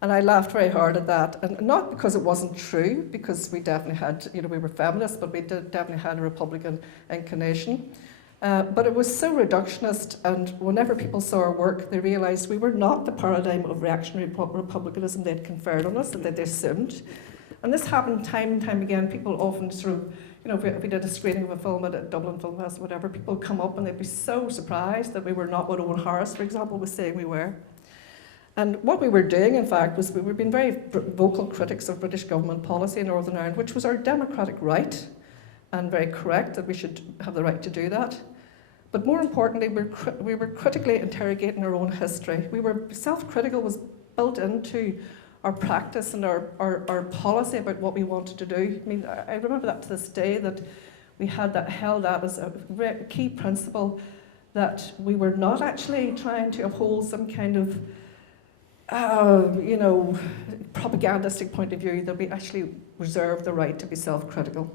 And I laughed very hard at that, and not because it wasn't true, because we definitely had, we were feminists, but we definitely had a Republican inclination. But it was so reductionist, and whenever people saw our work, they realised we were not the paradigm of reactionary republicanism they'd conferred on us, that they assumed. And this happened time and time again. People often sort of, if we did a screening of a film at a Dublin Film Festival, whatever, people would come up and they'd be so surprised that we were not what Owen Harris, for example, was saying we were. And what we were doing, in fact, was we were being very vocal critics of British government policy in Northern Ireland, which was our democratic right, and very correct that we should have the right to do that. But more importantly, we were critically interrogating our own history. We were self-critical was built into our practice and our policy about what we wanted to do. I mean, I remember that to this day, that we had that held that as a key principle, that we were not actually trying to uphold some kind of propagandistic point of view, that we actually reserved the right to be self-critical.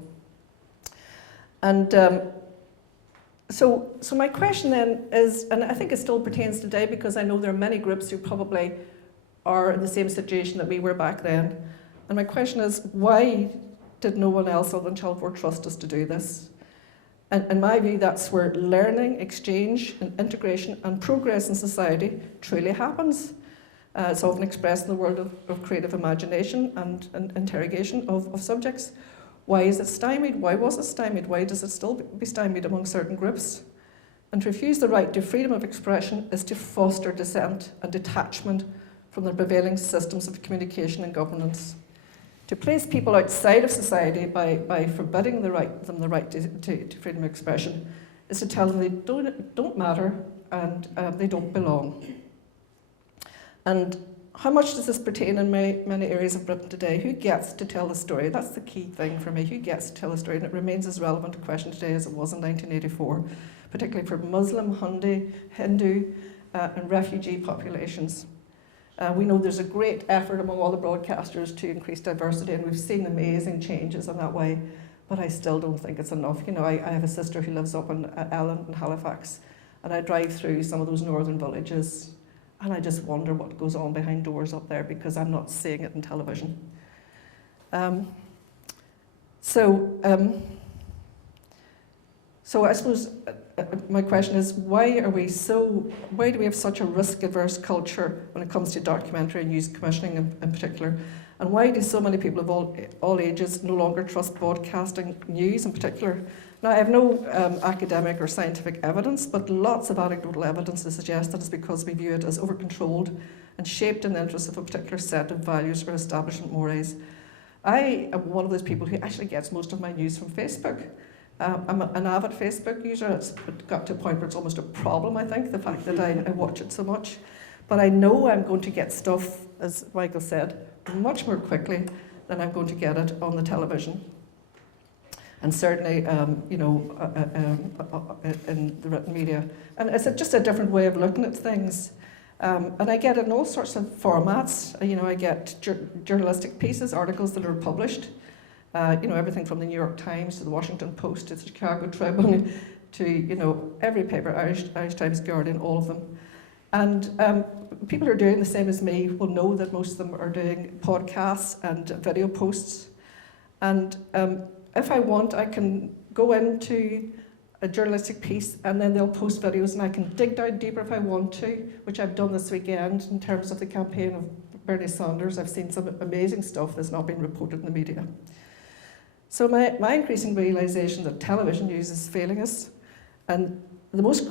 And so my question then is, and I think it still pertains today, because I know there are many groups who probably are in the same situation that we were back then. And my question is, why did no one else other than Channel 4 trust us to do this? And in my view, that's where learning, exchange, and integration and progress in society truly happens. It's often expressed in the world of creative imagination and interrogation of subjects. Why is it stymied? Why was it stymied? Why does it still be stymied among certain groups? And to refuse the right to freedom of expression is to foster dissent and detachment from the prevailing systems of communication and governance. To place people outside of society by forbidding them the right to freedom of expression is to tell them they don't matter and they don't belong. And how much does this pertain in many areas of Britain today? Who gets to tell the story? That's the key thing for me. Who gets to tell the story? And it remains as relevant a question today as it was in 1984, particularly for Muslim, Hindu, and refugee populations. We know there's a great effort among all the broadcasters to increase diversity, and we've seen amazing changes in that way, but I still don't think it's enough. I have a sister who lives up in Ellen in Halifax, and I drive through some of those northern villages, and I just wonder what goes on behind doors up there, because I'm not seeing it in television. So I suppose my question is, why do we have such a risk-averse culture when it comes to documentary and news commissioning in particular? And why do so many people of all ages no longer trust broadcasting news in particular? Now, I have no academic or scientific evidence, but lots of anecdotal evidence to suggest that it's because we view it as over-controlled and shaped in the interest of a particular set of values or establishment mores. I am one of those people who actually gets most of my news from Facebook. I'm an avid Facebook user. It's got to a point where it's almost a problem, I think, the fact that I watch it so much. But I know I'm going to get stuff, as Michael said, much more quickly than I'm going to get it on the television. And certainly, in the written media. And it's just a different way of looking at things. And I get it in all sorts of formats. I get journalistic pieces, articles that are published. Everything from the New York Times to the Washington Post to the Chicago Tribune to, every paper, Irish Times, Guardian, all of them. And people who are doing the same as me will know that most of them are doing podcasts and video posts. And if I want, I can go into a journalistic piece and then they'll post videos, and I can dig down deeper if I want to, which I've done this weekend in terms of the campaign of Bernie Sanders. I've seen some amazing stuff that's not been reported in the media. So my increasing realisation that television news is failing us, and the most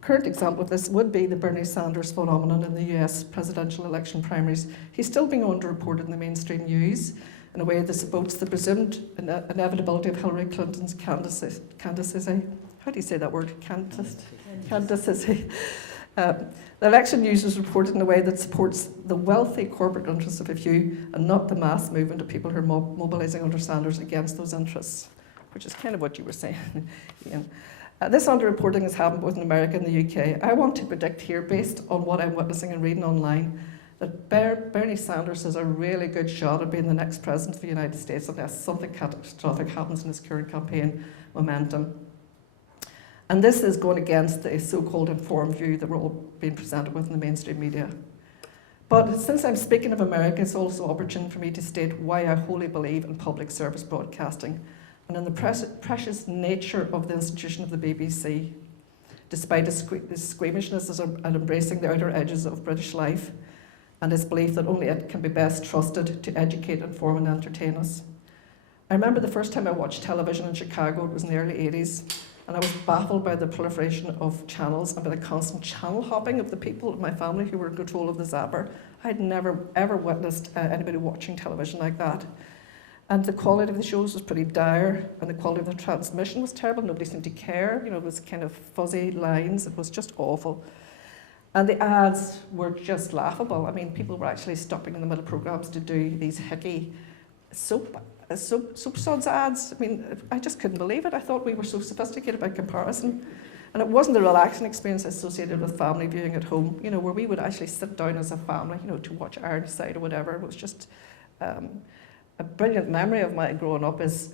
current example of this would be the Bernie Sanders phenomenon in the US presidential election primaries. He's still being underreported in the mainstream news in a way that supports the presumed inevitability of Hillary Clinton's candidacy. How do you say that word? Candidacy. The election news is reported in a way that supports the wealthy corporate interests of a few and not the mass movement of people who are mobilising under Sanders against those interests, which is kind of what you were saying, Ian. This underreporting has happened both in America and the UK. I want to predict here, based on what I'm witnessing and reading online, that Bernie Sanders has a really good shot at being the next president of the United States unless something catastrophic happens in his current campaign momentum. And this is going against the so-called informed view that we're all being presented with in the mainstream media. But since I'm speaking of America, it's also opportune for me to state why I wholly believe in public service broadcasting and in the precious nature of the institution of the BBC, despite its squeamishness at embracing the outer edges of British life and its belief that only it can be best trusted to educate, inform and entertain us. I remember the first time I watched television in Chicago, it was in the early 80s, and I was baffled by the proliferation of channels and by the constant channel hopping of the people in my family who were in control of the zapper. I'd never ever witnessed anybody watching television like that. And the quality of the shows was pretty dire, and the quality of the transmission was terrible. Nobody seemed to care. You know, it was kind of fuzzy lines. It was just awful. And the ads were just laughable. I mean, people were actually stopping in the middle of programs to do these hickey soap suds ads. I mean, I just couldn't believe it. I thought we were so sophisticated by comparison. And it wasn't the relaxing experience associated with family viewing at home, you know, where we would actually sit down as a family, you know, to watch Ironside or whatever. It was just a brilliant memory of my growing up is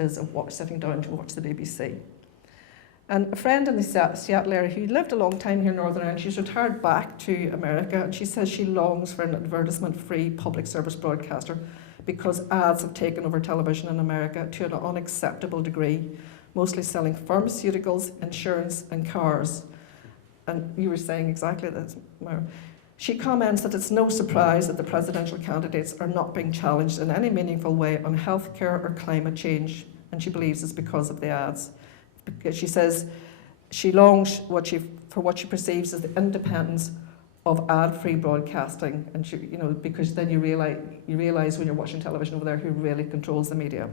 sitting down to watch the BBC. And a friend in the Seattle area who lived a long time here in Northern Ireland, she's retired back to America, and she says she longs for an advertisement-free public service broadcaster because ads have taken over television in America to an unacceptable degree, mostly selling pharmaceuticals, insurance and cars. And you were saying exactly that, Mara. She comments that it's no surprise that the presidential candidates are not being challenged in any meaningful way on healthcare or climate change, and she believes it's because of the ads. She says she longs for what she perceives as the independence of ad-free broadcasting, and she, you know, because then you realize when you're watching television over there who really controls the media.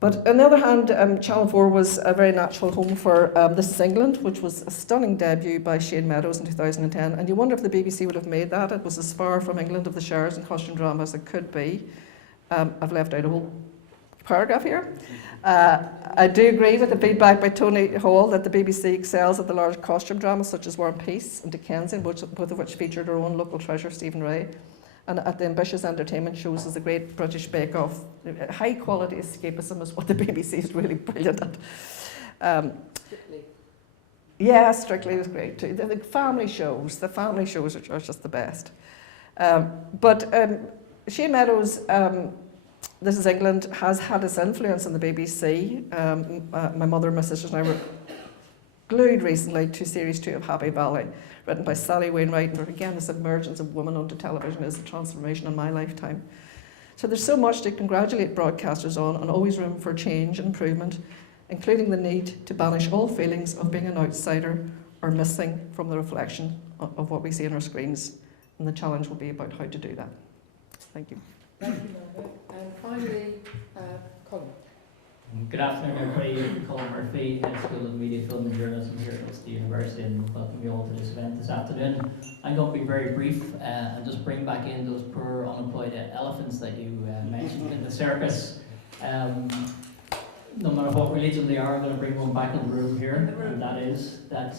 But on the other hand, Channel 4 was a very natural home for This Is England, which was a stunning debut by Shane Meadows in 2010. And you wonder if the BBC would have made that. It was as far from England of the Shires and costume drama as it could be. I've left out a whole paragraph here. I do agree with the feedback by Tony Hall that the BBC excels at the large costume dramas such as War and Peace and Dickensian, both of which featured our own local treasure, Stephen Ray. And at the ambitious entertainment shows as the Great British Bake Off. High quality escapism is what the BBC is really brilliant at. Strictly. Yeah, Strictly was great too. The family shows are just the best. But Shane Meadows, This Is England, has had its influence on the BBC. My mother and my sisters and I were glued recently to Series 2 of Happy Valley, written by Sally Wainwright, and again, this emergence of women onto television is a transformation in my lifetime. So there's so much to congratulate broadcasters on, and always room for change and improvement, including the need to banish all feelings of being an outsider or missing from the reflection of what we see on our screens. And the challenge will be about how to do that. Thank you. Thank you, Margaret. And finally, Colin. Good afternoon, everybody. I'm Colin Murphy, Head of School of Media, Film and Journalism here at Ulster University, and welcome you all to this event this afternoon. I'm going to be very brief and just bring back in those poor unemployed elephants that you mentioned in the circus. No matter what religion they are, I'm going to bring one back in the room here, and that is that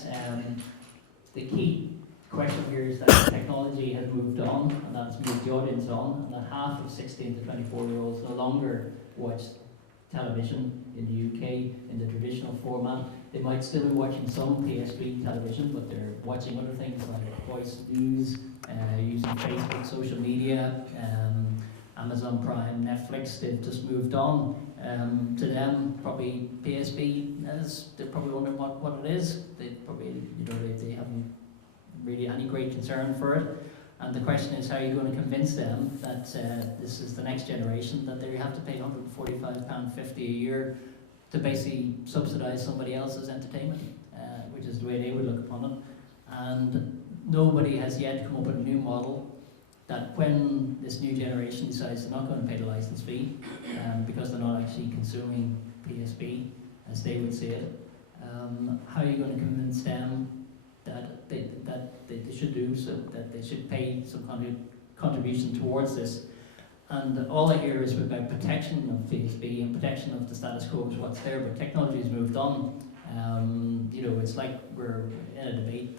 the key question here is that technology has moved on, and that's moved the audience on, and that half of 16 to 24-year-olds no longer watch television in the UK in the traditional format. They might still be watching some PSB television, but they're watching other things like voice news, using Facebook, social media, Amazon Prime, Netflix. They've just moved on. To them, probably PSB, they're probably wondering what it is. They probably, they haven't really any great concern for it. And the question is, how are you going to convince them that this is the next generation, that they have to pay £145.50 a year to basically subsidise somebody else's entertainment, which is the way they would look upon it. And nobody has yet come up with a new model that when this new generation decides they're not going to pay the licence fee, because they're not actually consuming PSB, as they would see it, how are you going to convince them that they should do so, that they should pay some kind of contribution towards this? And all I hear is about protection of PSB and protection of the status quo is what's there, but technology has moved on. It's like we're in a debate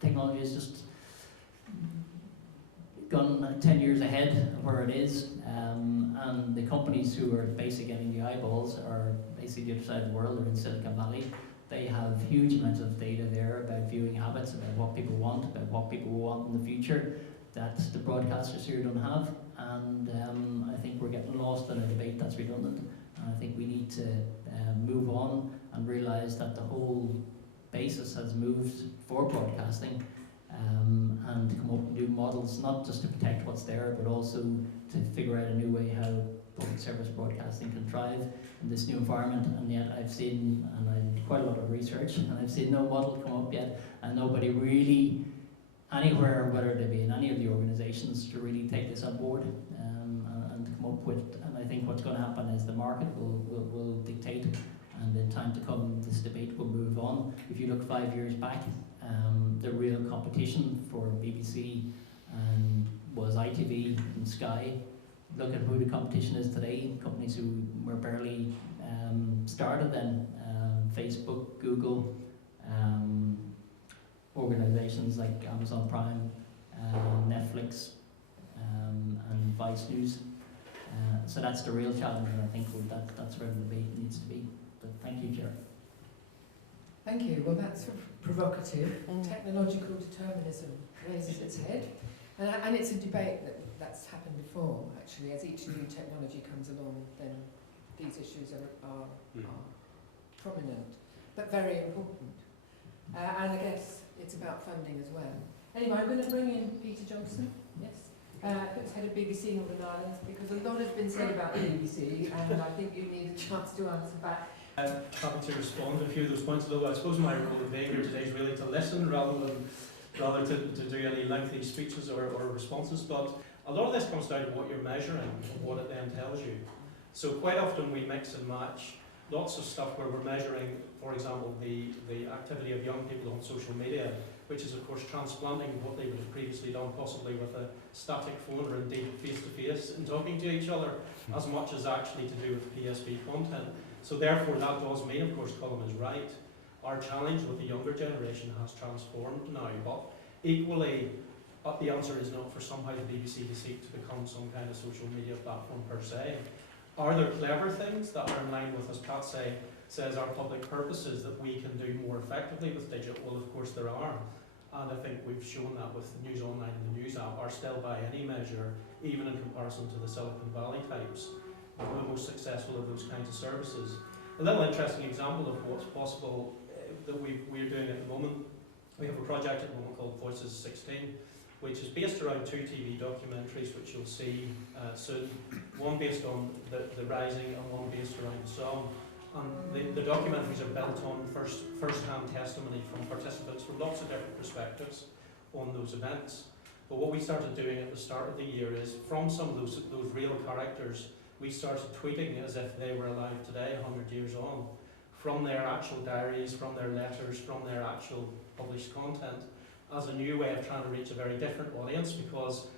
technology is just gone 10 years ahead of where it is, and the companies who are basically getting the eyeballs are basically the other side of the world. They're in Silicon Valley. They have huge amounts of data there about viewing habits, about what people want, about what people will want in the future that the broadcasters here don't have. And I think we're getting lost in a debate that's redundant. And I think we need to move on and realise that the whole basis has moved for broadcasting, and come up with new models, not just to protect what's there, but also to figure out a new way how public service broadcasting can thrive in this new environment. And yet I've seen, and I did quite a lot of research, and I've seen no model come up yet, and nobody really anywhere, whether they be in any of the organisations, to really take this on board and come up with. And I think what's going to happen is the market will dictate, and in time to come this debate will move on. If you look 5 years back, the real competition for BBC was ITV and Sky. Look at who the competition is today, companies who were barely started then, Facebook, Google, organisations like Amazon Prime, Netflix, and Vice News. So that's the real challenge, and I think that's where the debate needs to be. But thank you, Chair. Thank you. Well, that's sort of provocative. Technological determinism raises its head. And it's a debate that's happened before, actually. As each new technology comes along, then these issues are prominent, but very important. And I guess it's about funding as well. Anyway, I'm going to bring in Peter Johnson, yes, who's head of BBC Northern Ireland, because a lot has been said about the BBC, and I think you need a chance to answer back. Happy to respond to a few of those points, although I suppose my role today here today is really to listen rather to do any lengthy speeches or responses. But a lot of this comes down to what you're measuring and what it then tells you. So quite often we mix and match lots of stuff where we're measuring, for example, the activity of young people on social media, which is of course transplanting what they would have previously done, possibly with a static phone or indeed face-to-face and talking to each other, as much as actually to do with PSB content. So therefore that does mean, of course, Colm is right, our challenge with the younger generation has transformed now, but equally the answer is not for somehow the BBC to seek to become some kind of social media platform per se. Are there clever things that are in line with, as Pat says, our public purposes that we can do more effectively with digital? Well, of course there are. And I think we've shown that with News Online and the News app are still by any measure, even in comparison to the Silicon Valley types, the most successful of those kinds of services. A little interesting example of what's possible that we're doing at the moment. We have a project at the moment called Voices 16, which is based around 2 TV documentaries, which you'll see soon. One based on the Rising and one based around the Somme. And the documentaries are built on first-hand testimony from participants from lots of different perspectives on those events. But what we started doing at the start of the year is, from some of those real characters, we started tweeting as if they were alive today, 100 years on, from their actual diaries, from their letters, from their actual published content, as a new way of trying to reach a very different audience, because,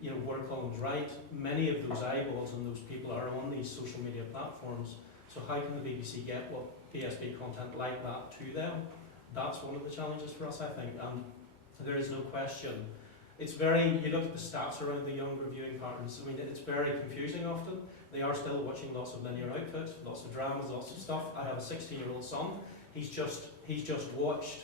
you know, where Colm's right, many of those eyeballs and those people are on these social media platforms. So how can the BBC get what PSB content like that to them? That's one of the challenges for us, I think, and there is no question. It's very, you look at the stats around the younger viewing patterns, I mean, it's very confusing often. They are still watching lots of linear output, lots of dramas, lots of stuff. I have a 16-year-old son. He's just watched,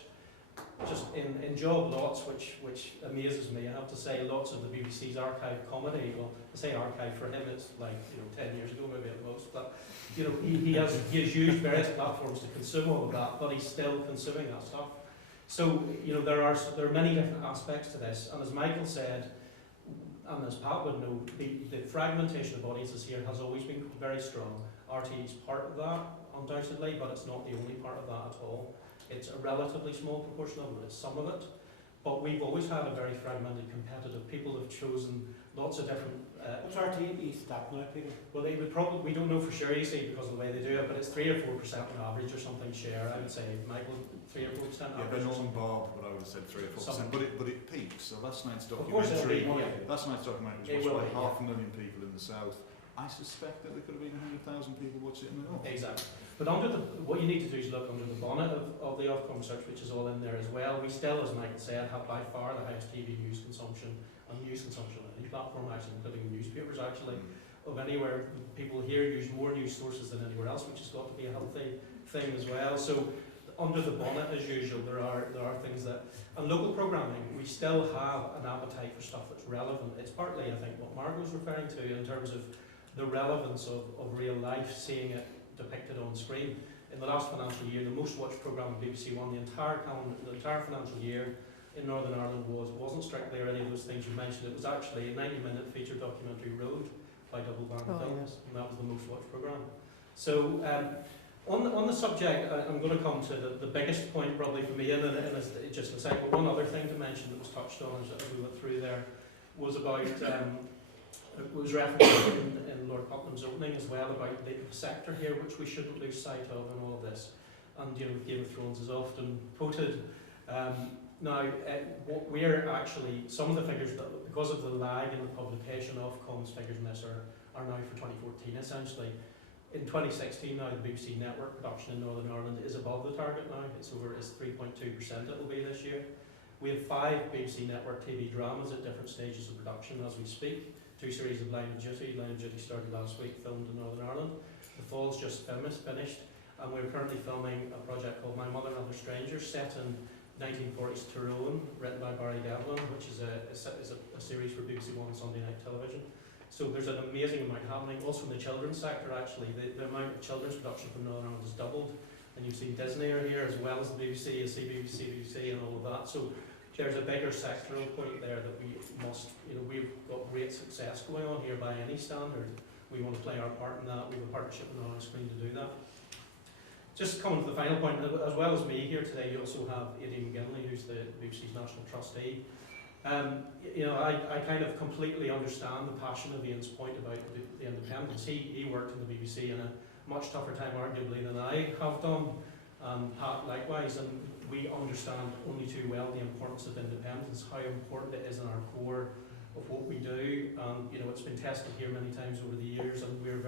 just in job lots, which amazes me. I have to say, lots of the BBC's archive comedy. Well, I say archive, for him it's like, you know, 10 years ago maybe at most. But you know, he has used various platforms to consume all of that, but he's still consuming that stuff. So you know, there are many different aspects to this, and as Michael said, and as Pat would know, the fragmentation of audiences here has always been very strong. RTE is part of that, undoubtedly, but it's not the only part of that at all. It's a relatively small proportion of it, it's some of it, but we've always had a very fragmented, competitive. People have chosen lots of different. What's RTE stat now, Peter? Well, they would probably, we don't know for sure, you see, because of the way they do it, but it's 3 or 4% on average or something share. I would say, Michael, 3 or 4% Yeah, average. they're not on Bob, but I would have said 3 or 4%. Something. But it peaks. So last night's Of course it'll documentary, be, yeah. last night's documentary It was will watched by be, 500,000 people in the south. I suspect that there could have been 100,000 people watching it in the north. Exactly. But what you need to do is look under the bonnet of the Ofcom search, which is all in there as well. We still, as Michael said, have by far the highest TV news consumption and news consumption in platform, actually, including newspapers, actually, of anywhere. People here use more news sources than anywhere else, which has got to be a healthy thing as well. So under the bonnet, as usual, there are things that, and local programming, we still have an appetite for stuff that's relevant. It's partly, I think, what Margot's referring to in terms of the relevance of real life, seeing it depicted on screen. In the last financial year, the most watched programme on BBC One, the entire financial year in Northern Ireland wasn't strictly or any of those things you mentioned. It was actually a 90-minute feature documentary, Road, by Double Band Films, and that was the most watched programme. So on the subject, I'm going to come to the biggest point probably for me in just a second. But one other thing to mention that was touched on as we went through there was about, it was referenced in Lord Putnam's opening as well, about the sector here, which we shouldn't lose sight of in all of this. And you know, Game of Thrones is often quoted. Now, what we're actually, some of the figures, that because of the lag in the publication of comms figures in this are now for 2014 essentially. In 2016 now, the BBC network production in Northern Ireland is above the target now. It's 3.2% it will be this year. We have 5 BBC network TV dramas at different stages of production as we speak. 2 series of Line of Duty. Line of Duty started last week, filmed in Northern Ireland. The Fall's just finished, and we're currently filming a project called My Mother and Other Strangers, set in 1940s Tyrone, written by Barry Devlin, which is a series for BBC One Sunday night television. So there's an amazing amount happening. Also in the children's sector, actually, the amount of children's production from Northern Ireland has doubled. And you've seen Disney are here, as well as the BBC, and CBBC, and all of that. So there's a bigger sectoral point there that we must, you know, we've got great success going on here by any standard. We want to play our part in that. We have a partnership with Northern Screen to do that. Just coming to the final point, as well as me here today, you also have Aidan McGinley, who's the BBC's National Trustee. You know, I kind of completely understand the passion of Ian's point about the independence. He worked in the BBC in a much tougher time, arguably, than I have done, and Pat likewise, and we understand only too well the importance of independence, how important it is in our core of what we do. You know, it's been tested here many times over the years, and we're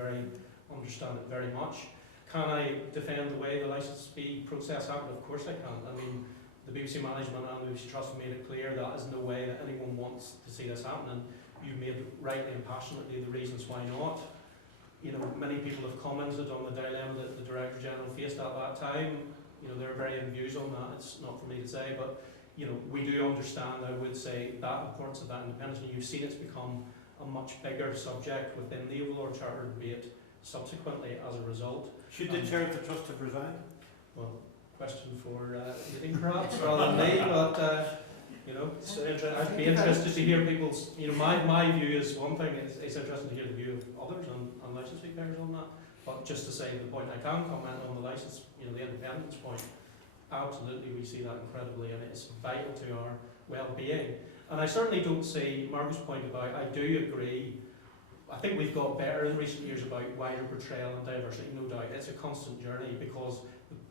understand it very much. Can I defend the way the licence fee process happened? Of course I can. I mean, the BBC management and the BBC Trust made it clear that is no way that anyone wants to see this happen, and you've made rightly and passionately the reasons why not. You know, many people have commented on the dilemma that the Director General faced at that time. You know, there are varying views on that. It's not for me to say, but you know, we do understand, I would say, that importance of that independence, and you've seen it's become a much bigger subject within the Overlord Charter debate subsequently as a result. Should the chair of the trust have resigned? Well, question for Aidan perhaps rather than me, but you know, I'd be interested to hear people's, you know, my view is one thing, it's interesting to hear the view of others on licence fee payers on that, but just to say the point I can comment on the licence, you know, the independence point, absolutely we see that incredibly, and it's vital to our well-being. And I certainly don't see Margot's point about, I do agree, I think we've got better in recent years about wider portrayal and diversity, no doubt. It's a constant journey because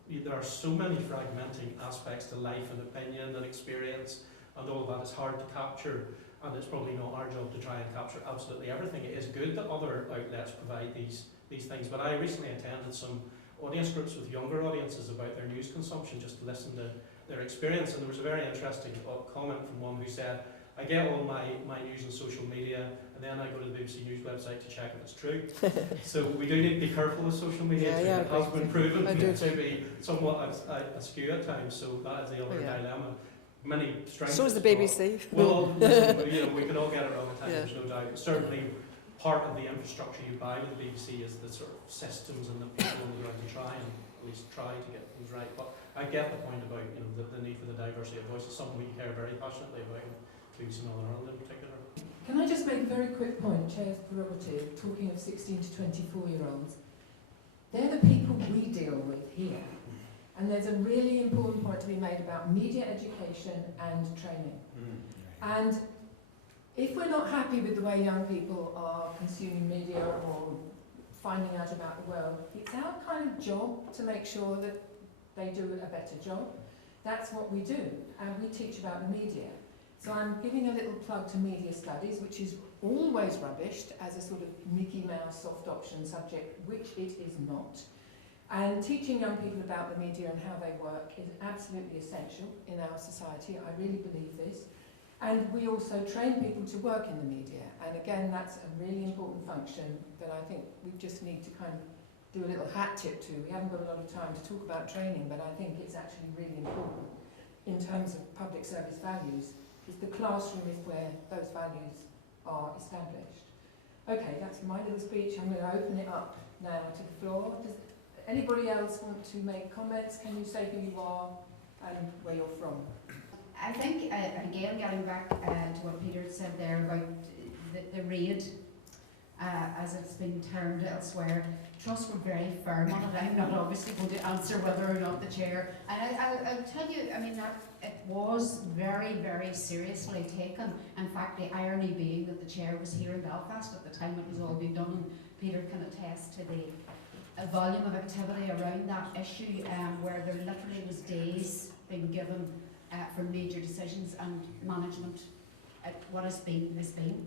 there are so many fragmenting aspects to life and opinion and experience, and all of that is hard to capture, and it's probably not our job to try and capture absolutely everything. It is good that other outlets provide these things, but I recently attended some audience groups with younger audiences about their news consumption, just to listen to their experience, and there was a very interesting comment from one who said, I get all my news on social media, and then I go to the BBC News website to check if it's true. So we do need to be careful with social media. It has been proven to be somewhat askew at times, so that is the other dilemma. Many strengths. So is the BBC. Well, listen, you know, we can all get it wrong at times, there's no doubt. But certainly part of the infrastructure you buy with the BBC is the sort of systems and the people on the ground to try and at least try to get things right. But I get the point about, you know, the need for the diversity of voice is something we care very passionately about. BBC Northern Ireland in particular. Can I just make a very quick point, Chair's prerogative, talking of 16 to 24-year-olds? They're the people we deal with here. And there's a really important point to be made about media education and training. And if we're not happy with the way young people are consuming media or finding out about the world, it's our kind of job to make sure that they do a better job. That's what we do, and we teach about the media. So I'm giving a little plug to media studies, which is always rubbished as a sort of Mickey Mouse soft option subject, which it is not. And teaching young people about the media and how they work is absolutely essential in our society. I really believe this. And we also train people to work in the media. And again, that's a really important function that I think we just need to kind of do a little hat tip to. We haven't got a lot of time to talk about training, but I think it's actually really important in terms of public service values, because the classroom is where those values are established. Okay, that's my little speech. I'm going to open it up now to the floor. Does anybody else want to make comments? Can you say who you are and where you're from? I think, again, getting back to what Peter said there about the raid, as it's been termed elsewhere, Trust were very firm on it. I'm not obviously going to answer whether or not the chair, and I'll tell you, I mean, that it was very, very seriously taken. In fact, the irony being that the chair was here in Belfast at the time it was all being done, and Peter can attest to the volume of activity around that issue, where there literally was days being given for major decisions and management. What has been has been.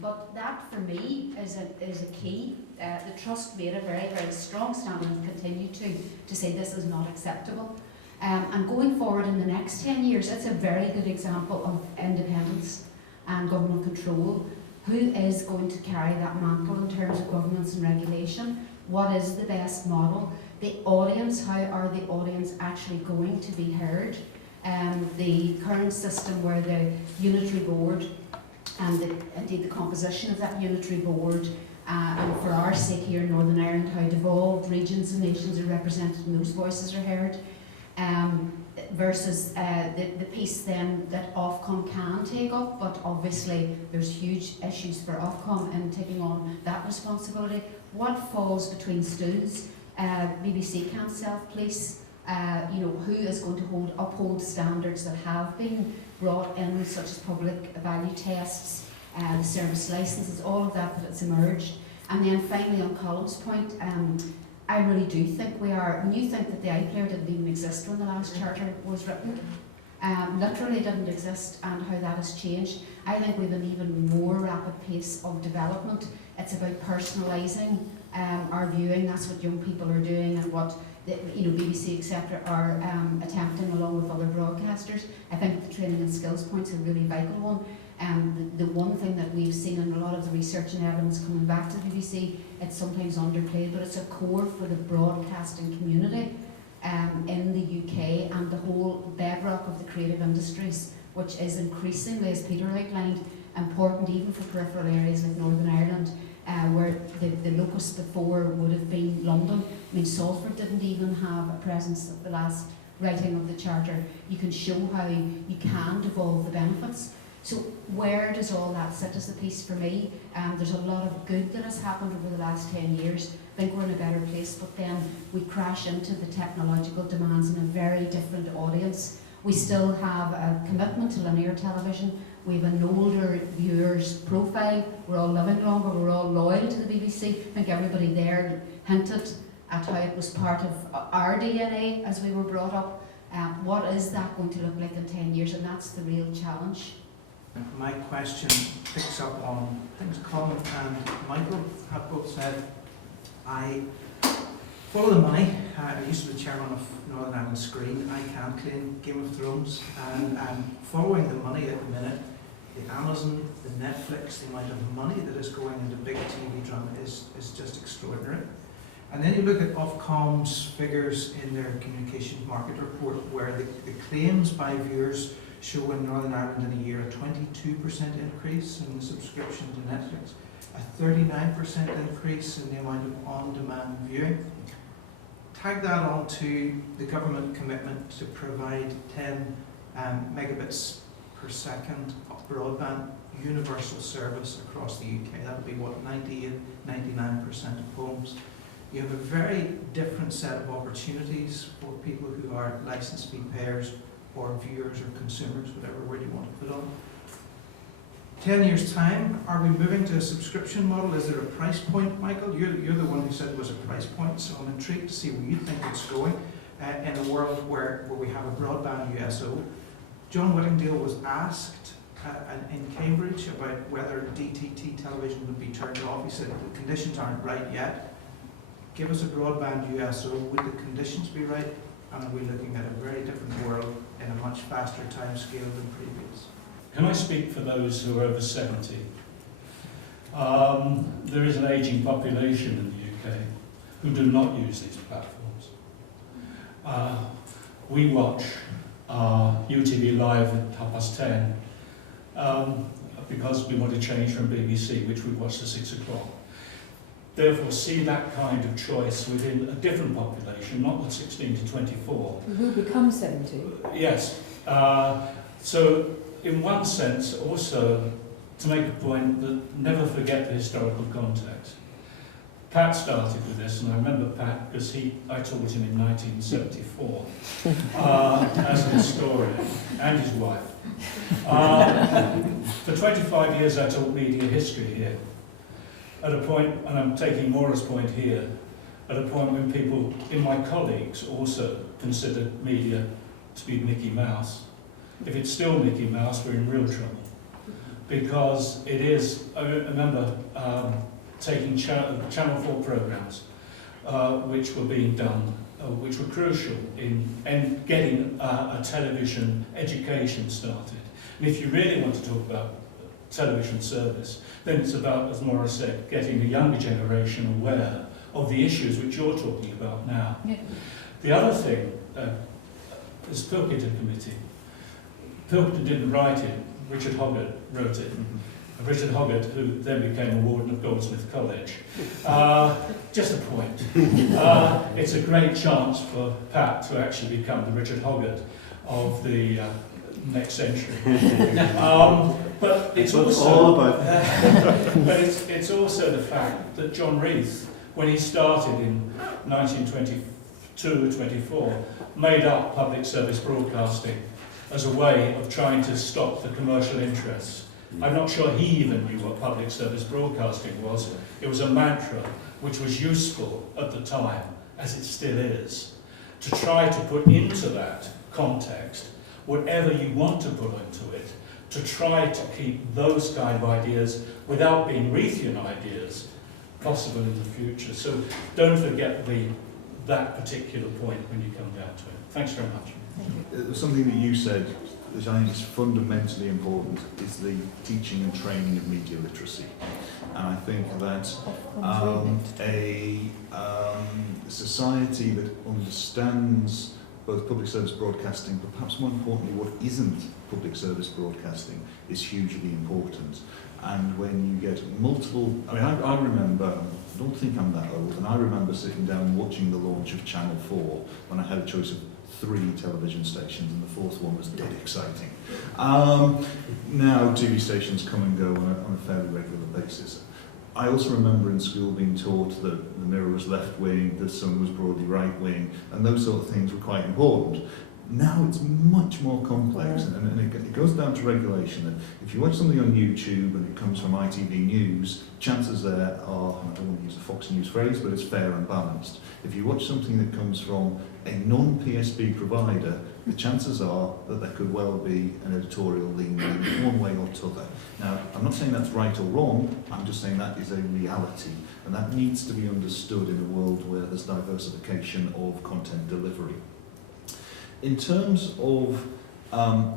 But that for me is a key. The Trust made a very, very strong stand and continue to say this is not acceptable. And going forward in the next 10 years, it's a very good example of independence and government control. Who is going to carry that mantle in terms of governance and regulation? What is the best model? The audience, how are the audience actually going to be heard? The current system where the unitary board and indeed the composition of that unitary board, and for our sake here in Northern Ireland, how devolved regions and nations are represented and those voices are heard, versus the piece then that Ofcom can take up, but obviously there's huge issues for Ofcom in taking on that responsibility. What falls between stools? BBC can't self-police. Who is going to uphold standards that have been brought in, such as public value tests, the service licences, all of that that's emerged. And then finally on Colm's point, I really do think we are, when you think that the iPlayer didn't even exist when the last charter was written, literally didn't exist, and how that has changed. I think we have an even more rapid pace of development. It's about personalising our viewing. That's what young people are doing, and what BBC, etc., are attempting along with other broadcasters. I think the training and skills point's a really vital one. The one thing that we've seen in a lot of the research and evidence coming back to the BBC, it's sometimes underplayed, but it's a core for the broadcasting community in the UK and the whole bedrock of the creative industries, which is increasingly, as Peter outlined, important even for peripheral areas like Northern Ireland, where the locus before would have been London. I mean, Salford didn't even have a presence at the last writing of the charter. You can show how you can devolve the benefits. So where does all that sit as a piece for me? There's a lot of good that has happened over the last 10 years. I think we're in a better place, but then we crash into the technological demands in a very different audience. We still have a commitment to linear television. We have an older viewer's profile. We're all living longer. We're all loyal to the BBC. I think everybody there hinted at how it was part of our DNA as we were brought up. What is that going to look like in 10 years? And that's the real challenge. My question picks up on things Colin and Michael have both said. I follow the money. I used to be chairman of Northern Ireland Screen. I can't claim Game of Thrones, and I'm following the money at the minute. The Amazon, the Netflix, the amount of money that is going into big TV drama is just extraordinary. And then you look at Ofcom's figures in their communication market report, where the claims by viewers show in Northern Ireland in a year a 22% increase in the subscription to Netflix, a 39% increase in the amount of on-demand viewing. Tag that on to the government commitment to provide 10 megabits per second of broadband universal service across the UK. That would be what, 99% of homes. You have a very different set of opportunities for people who are licensed fee payers or viewers or consumers, whatever word you want to put on. 10 years time, are we moving to a subscription model? Is there a price point, Michael? You're the one who said it was a price point, so I'm intrigued to see where you think it's going in a world where we have a broadband USO. John Whittingdale was asked in Cambridge about whether DTT television would be turned off. He said the conditions aren't right yet. Give us a broadband USO, would the conditions be right? And are we looking at a very different world in a much faster time scale than previous? can I speak for those who are over 70? There is an ageing population in the UK who do not use these platforms. We watch UTV Live at 10:30 because we want to change from BBC, which we watch at 6 o'clock. Therefore, see that kind of choice within a different population, not the 16 to 24. Who become 70? Yes. So, in one sense, also to make a point that never forget the historical context. Pat started with this, and I remember Pat because I taught him in 1974 as an historian, and his wife. For 25 years I taught media history here. At a point, and I'm taking Maura's point here, at a point when people, in my colleagues, also considered media to be Mickey Mouse. If it's still Mickey Mouse, we're in real trouble. Because it is, I remember taking Channel 4 programs which were being done, which were crucial in getting a television education started. And if you really want to talk about television service, then it's about, as Maura said, getting the younger generation aware of the issues which you're talking about now. Yeah. The other thing is Pilkington Committee. Pilkington didn't write it, Richard Hoggart wrote it. Richard Hoggart, who then became a warden of Goldsmith College. Just a point. It's a great chance for Pat to actually become the Richard Hoggart of the next century. But it's also all about but it's also the fact that John Reith, when he started in 1922-24, made up public service broadcasting as a way of trying to stop the commercial interests. I'm not sure he even knew what public service broadcasting was. It was a mantra which was useful at the time, as it still is, to try to put into that context whatever you want to put into it, to try to keep those kind of ideas, without being Reithian ideas, possible in the future. So don't forget that particular point when you come down to it. Thanks very much. Something that you said, which I think is fundamentally important, is the teaching and training of media literacy. And I think that a society that understands both public service broadcasting, but perhaps more importantly what isn't public service broadcasting, is hugely important. And when you get multiple, I mean, I remember, I don't think I'm that old, and I remember sitting down and watching the launch of Channel 4 when I had a choice of 3 television stations, and the 4th one was dead exciting. Now TV stations come and go on a fairly regular basis. I also remember in school being taught that the Mirror was left wing, the Sun was broadly right wing, and those sort of things were quite important. Now it's much more complex, and it goes down to regulation. And if you watch something on YouTube and it comes from ITV News, chances there are, and I don't want to use a Fox News phrase, but it's fair and balanced. If you watch something that comes from a non-PSB provider, the chances are that there could well be an editorial leaning one way or t'other. Now, I'm not saying that's right or wrong, I'm just saying that is a reality, and that needs to be understood in a world where there's diversification of content delivery. In terms of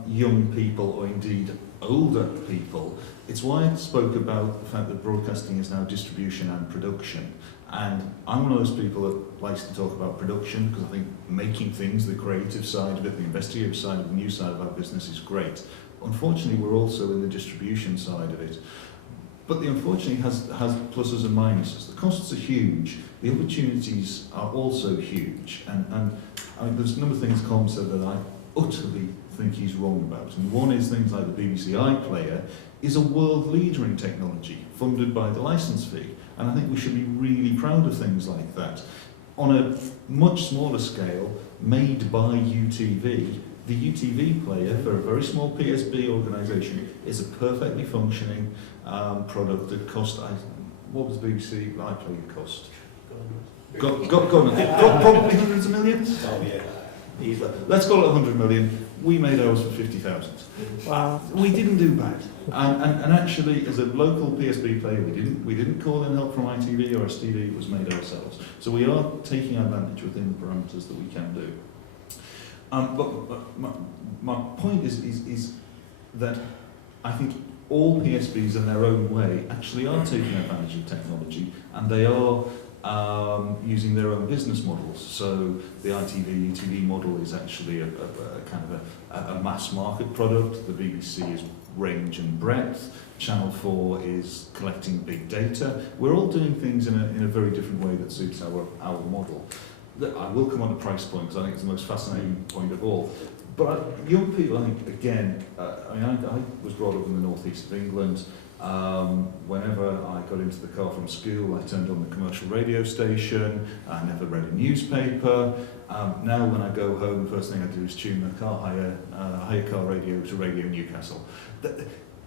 young people, or indeed older people, it's why I spoke about the fact that broadcasting is now distribution and production. And I'm one of those people that likes to talk about production, because I think making things, the creative side of it, the investigative side of the news side of our business is great. Unfortunately, we're also in the distribution side of it. But the unfortunately has pluses and minuses. The costs are huge, the opportunities are also huge. And I mean, there's a number of things Colm said that I utterly think he's wrong about. And one is things like the BBC iPlayer is a world leader in technology, funded by the licence fee. And I think we should be really proud of things like that. On a much smaller scale, made by UTV, the UTV player, for a very small PSB organisation, is a perfectly functioning product that cost, what was the BBC iPlayer cost? Probably hundreds of millions? Oh yeah. Let's call it 100 million. We made ours for 50,000. Wow. We didn't do bad. And actually, as a local PSB player, we didn't call in help from ITV or STV, it was made ourselves. So we are taking advantage within the parameters that we can do. But my point is that I think all PSBs in their own way actually are taking advantage of technology, and they are using their own business models. So the ITV, UTV model is actually a kind of a mass market product. The BBC is range and breadth. Channel 4 is collecting big data. We're all doing things in a very different way that suits our model. I will come on to price point because I think it's the most fascinating point of all. But young people, I think, again, I was brought up in the northeast of England. Whenever I got into the car from school, I turned on the commercial radio station. I never read a newspaper. Now when I go home, the first thing I do is tune the car hire car radio to Radio Newcastle.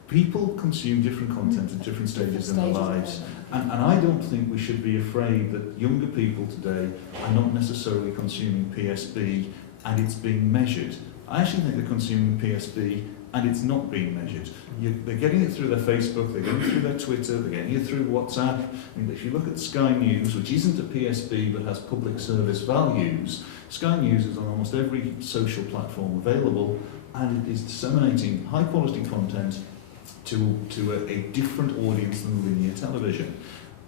People consume different content at different stages in their lives, and I don't think we should be afraid that younger people today are not necessarily consuming PSB and it's being measured. I actually think they're consuming PSB and it's not being measured. They're getting it through their Facebook, they're getting it through their Twitter, they're getting it through WhatsApp. I mean, if you look at Sky News, which isn't a PSB but has public service values, Sky News is on almost every social platform available, and it is disseminating high quality content to a different audience than linear television.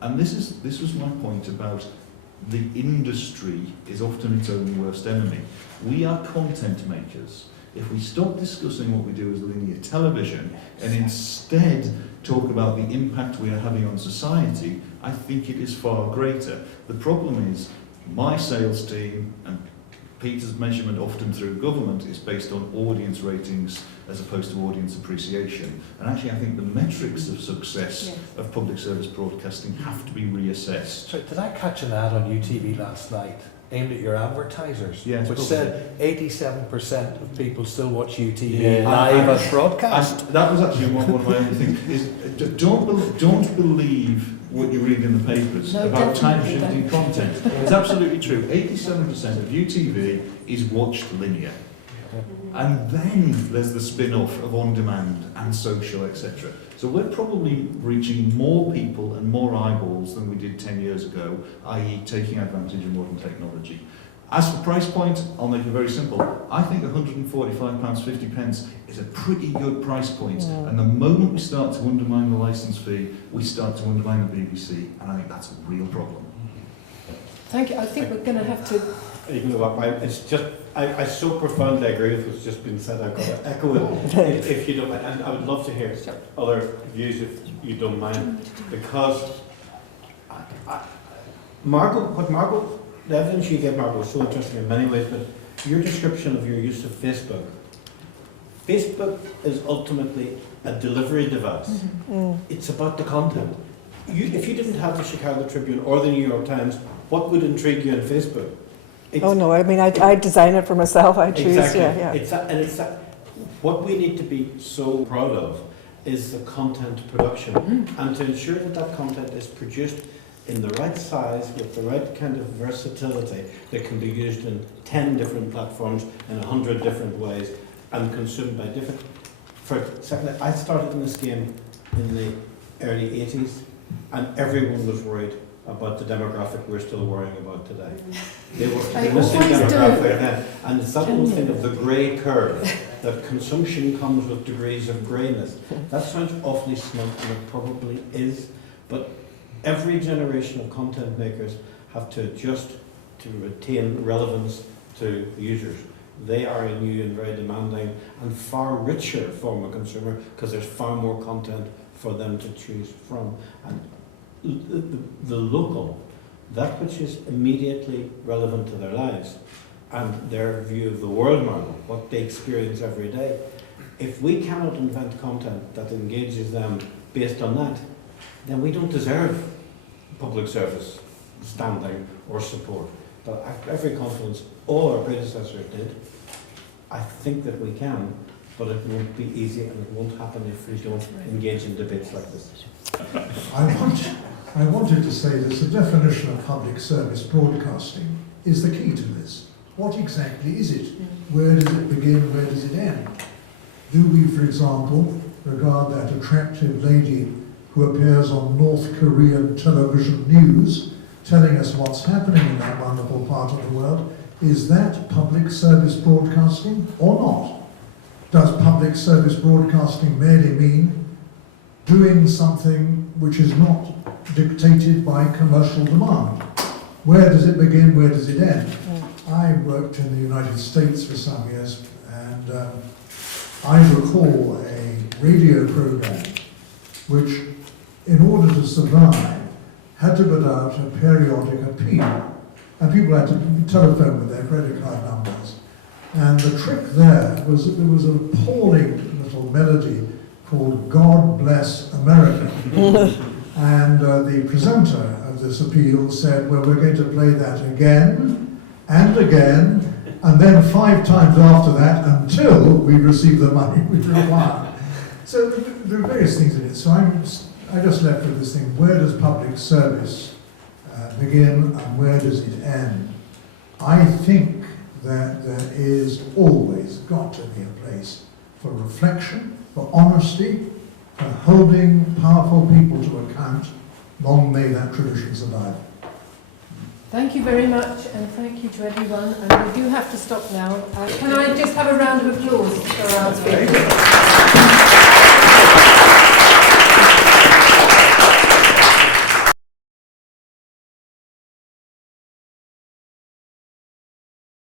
And this was my point about the industry is often its own worst enemy. We are content makers. If we stop discussing what we do as linear television and instead talk about the impact we are having on society, I think it is far greater. The problem is my sales team and Peter's measurement often through government is based on audience ratings as opposed to audience appreciation. And actually I think the metrics of success of public service broadcasting have to be reassessed. So did I catch an ad on UTV last night aimed at your advertisers? Yes, which probably. said 87% of people still watch UTV live as broadcast. That was actually one of my other things. Is don't believe what you read in the papers about time-shifting content. It's absolutely true. 87% of UTV is watched linear. And then there's the spin-off of on-demand and social, etc. So we're probably reaching more people and more eyeballs than we did 10 years ago, i.e. taking advantage of modern technology. As for price point, I'll make it very simple. I think £145.50 is a pretty good price point. And the moment we start to undermine the licence fee, we start to undermine the BBC, and I think that's a real problem. Thank you. I think we're going to have to... You know what, it's just, I so profoundly agree with what's just been said. I've got to echo it if you don't mind. And I would love to hear other views if you don't mind. Because the evidence you gave, Margot, was so interesting in many ways, but your description of your use of Facebook. Facebook is ultimately a delivery device. It's about the content. If you didn't have the Chicago Tribune or the New York Times, what would intrigue you in Facebook? Oh no, I mean, I design it for myself, I choose, Exactly. What we need to be so proud of is the content production, and to ensure that that content is produced in the right size, with the right kind of versatility that can be used in 10 different platforms in 100 different ways and consumed by different... For example, I started in this game in the early 80s, and everyone was worried about the demographic we're still worrying about today. They were the missing demographic then. And it's that whole thing of the grey curve, that consumption comes with degrees of greyness. That sounds awfully smug, and it probably is, but every generation of content makers have to adjust to retain relevance to users. They are a new and very demanding and far richer form of consumer because there's far more content for them to choose from. And the local, that which is immediately relevant to their lives and their view of the world model, what they experience every day. If we cannot invent content that engages them based on that, then we don't deserve public service standing or support. But I have every confidence all our predecessors did. I think that we can, but it won't be easy and it won't happen if we don't engage in debates like this. I wanted to say this, the definition of public service broadcasting is the key to this. What exactly is it? Where does it begin? Where does it end? Do we, for example, regard that attractive lady who appears on North Korean television news telling us what's happening in that wonderful part of the world, is that public service broadcasting or not? does public service broadcasting merely mean doing something which is not dictated by commercial demand? Where does it begin, where does it end? I worked in the United States for some years, and I recall a radio program which, in order to survive, had to put out a periodic appeal, and people had to telephone with their credit card numbers. And the trick there was that there was an appalling little melody called "God Bless America." And the presenter of this appeal said, well, we're going to play that again and again, and then 5 times after that until we receive the money we require. So there are various things in it. So I just left with this thing: where does public service begin and where does it end? I think that there is always got to be a place for reflection, for honesty, for holding powerful people to account. Long may that tradition survive. Thank you very much, and thank you to everyone. And we do have to stop now. Can I just have a round of applause for our speakers?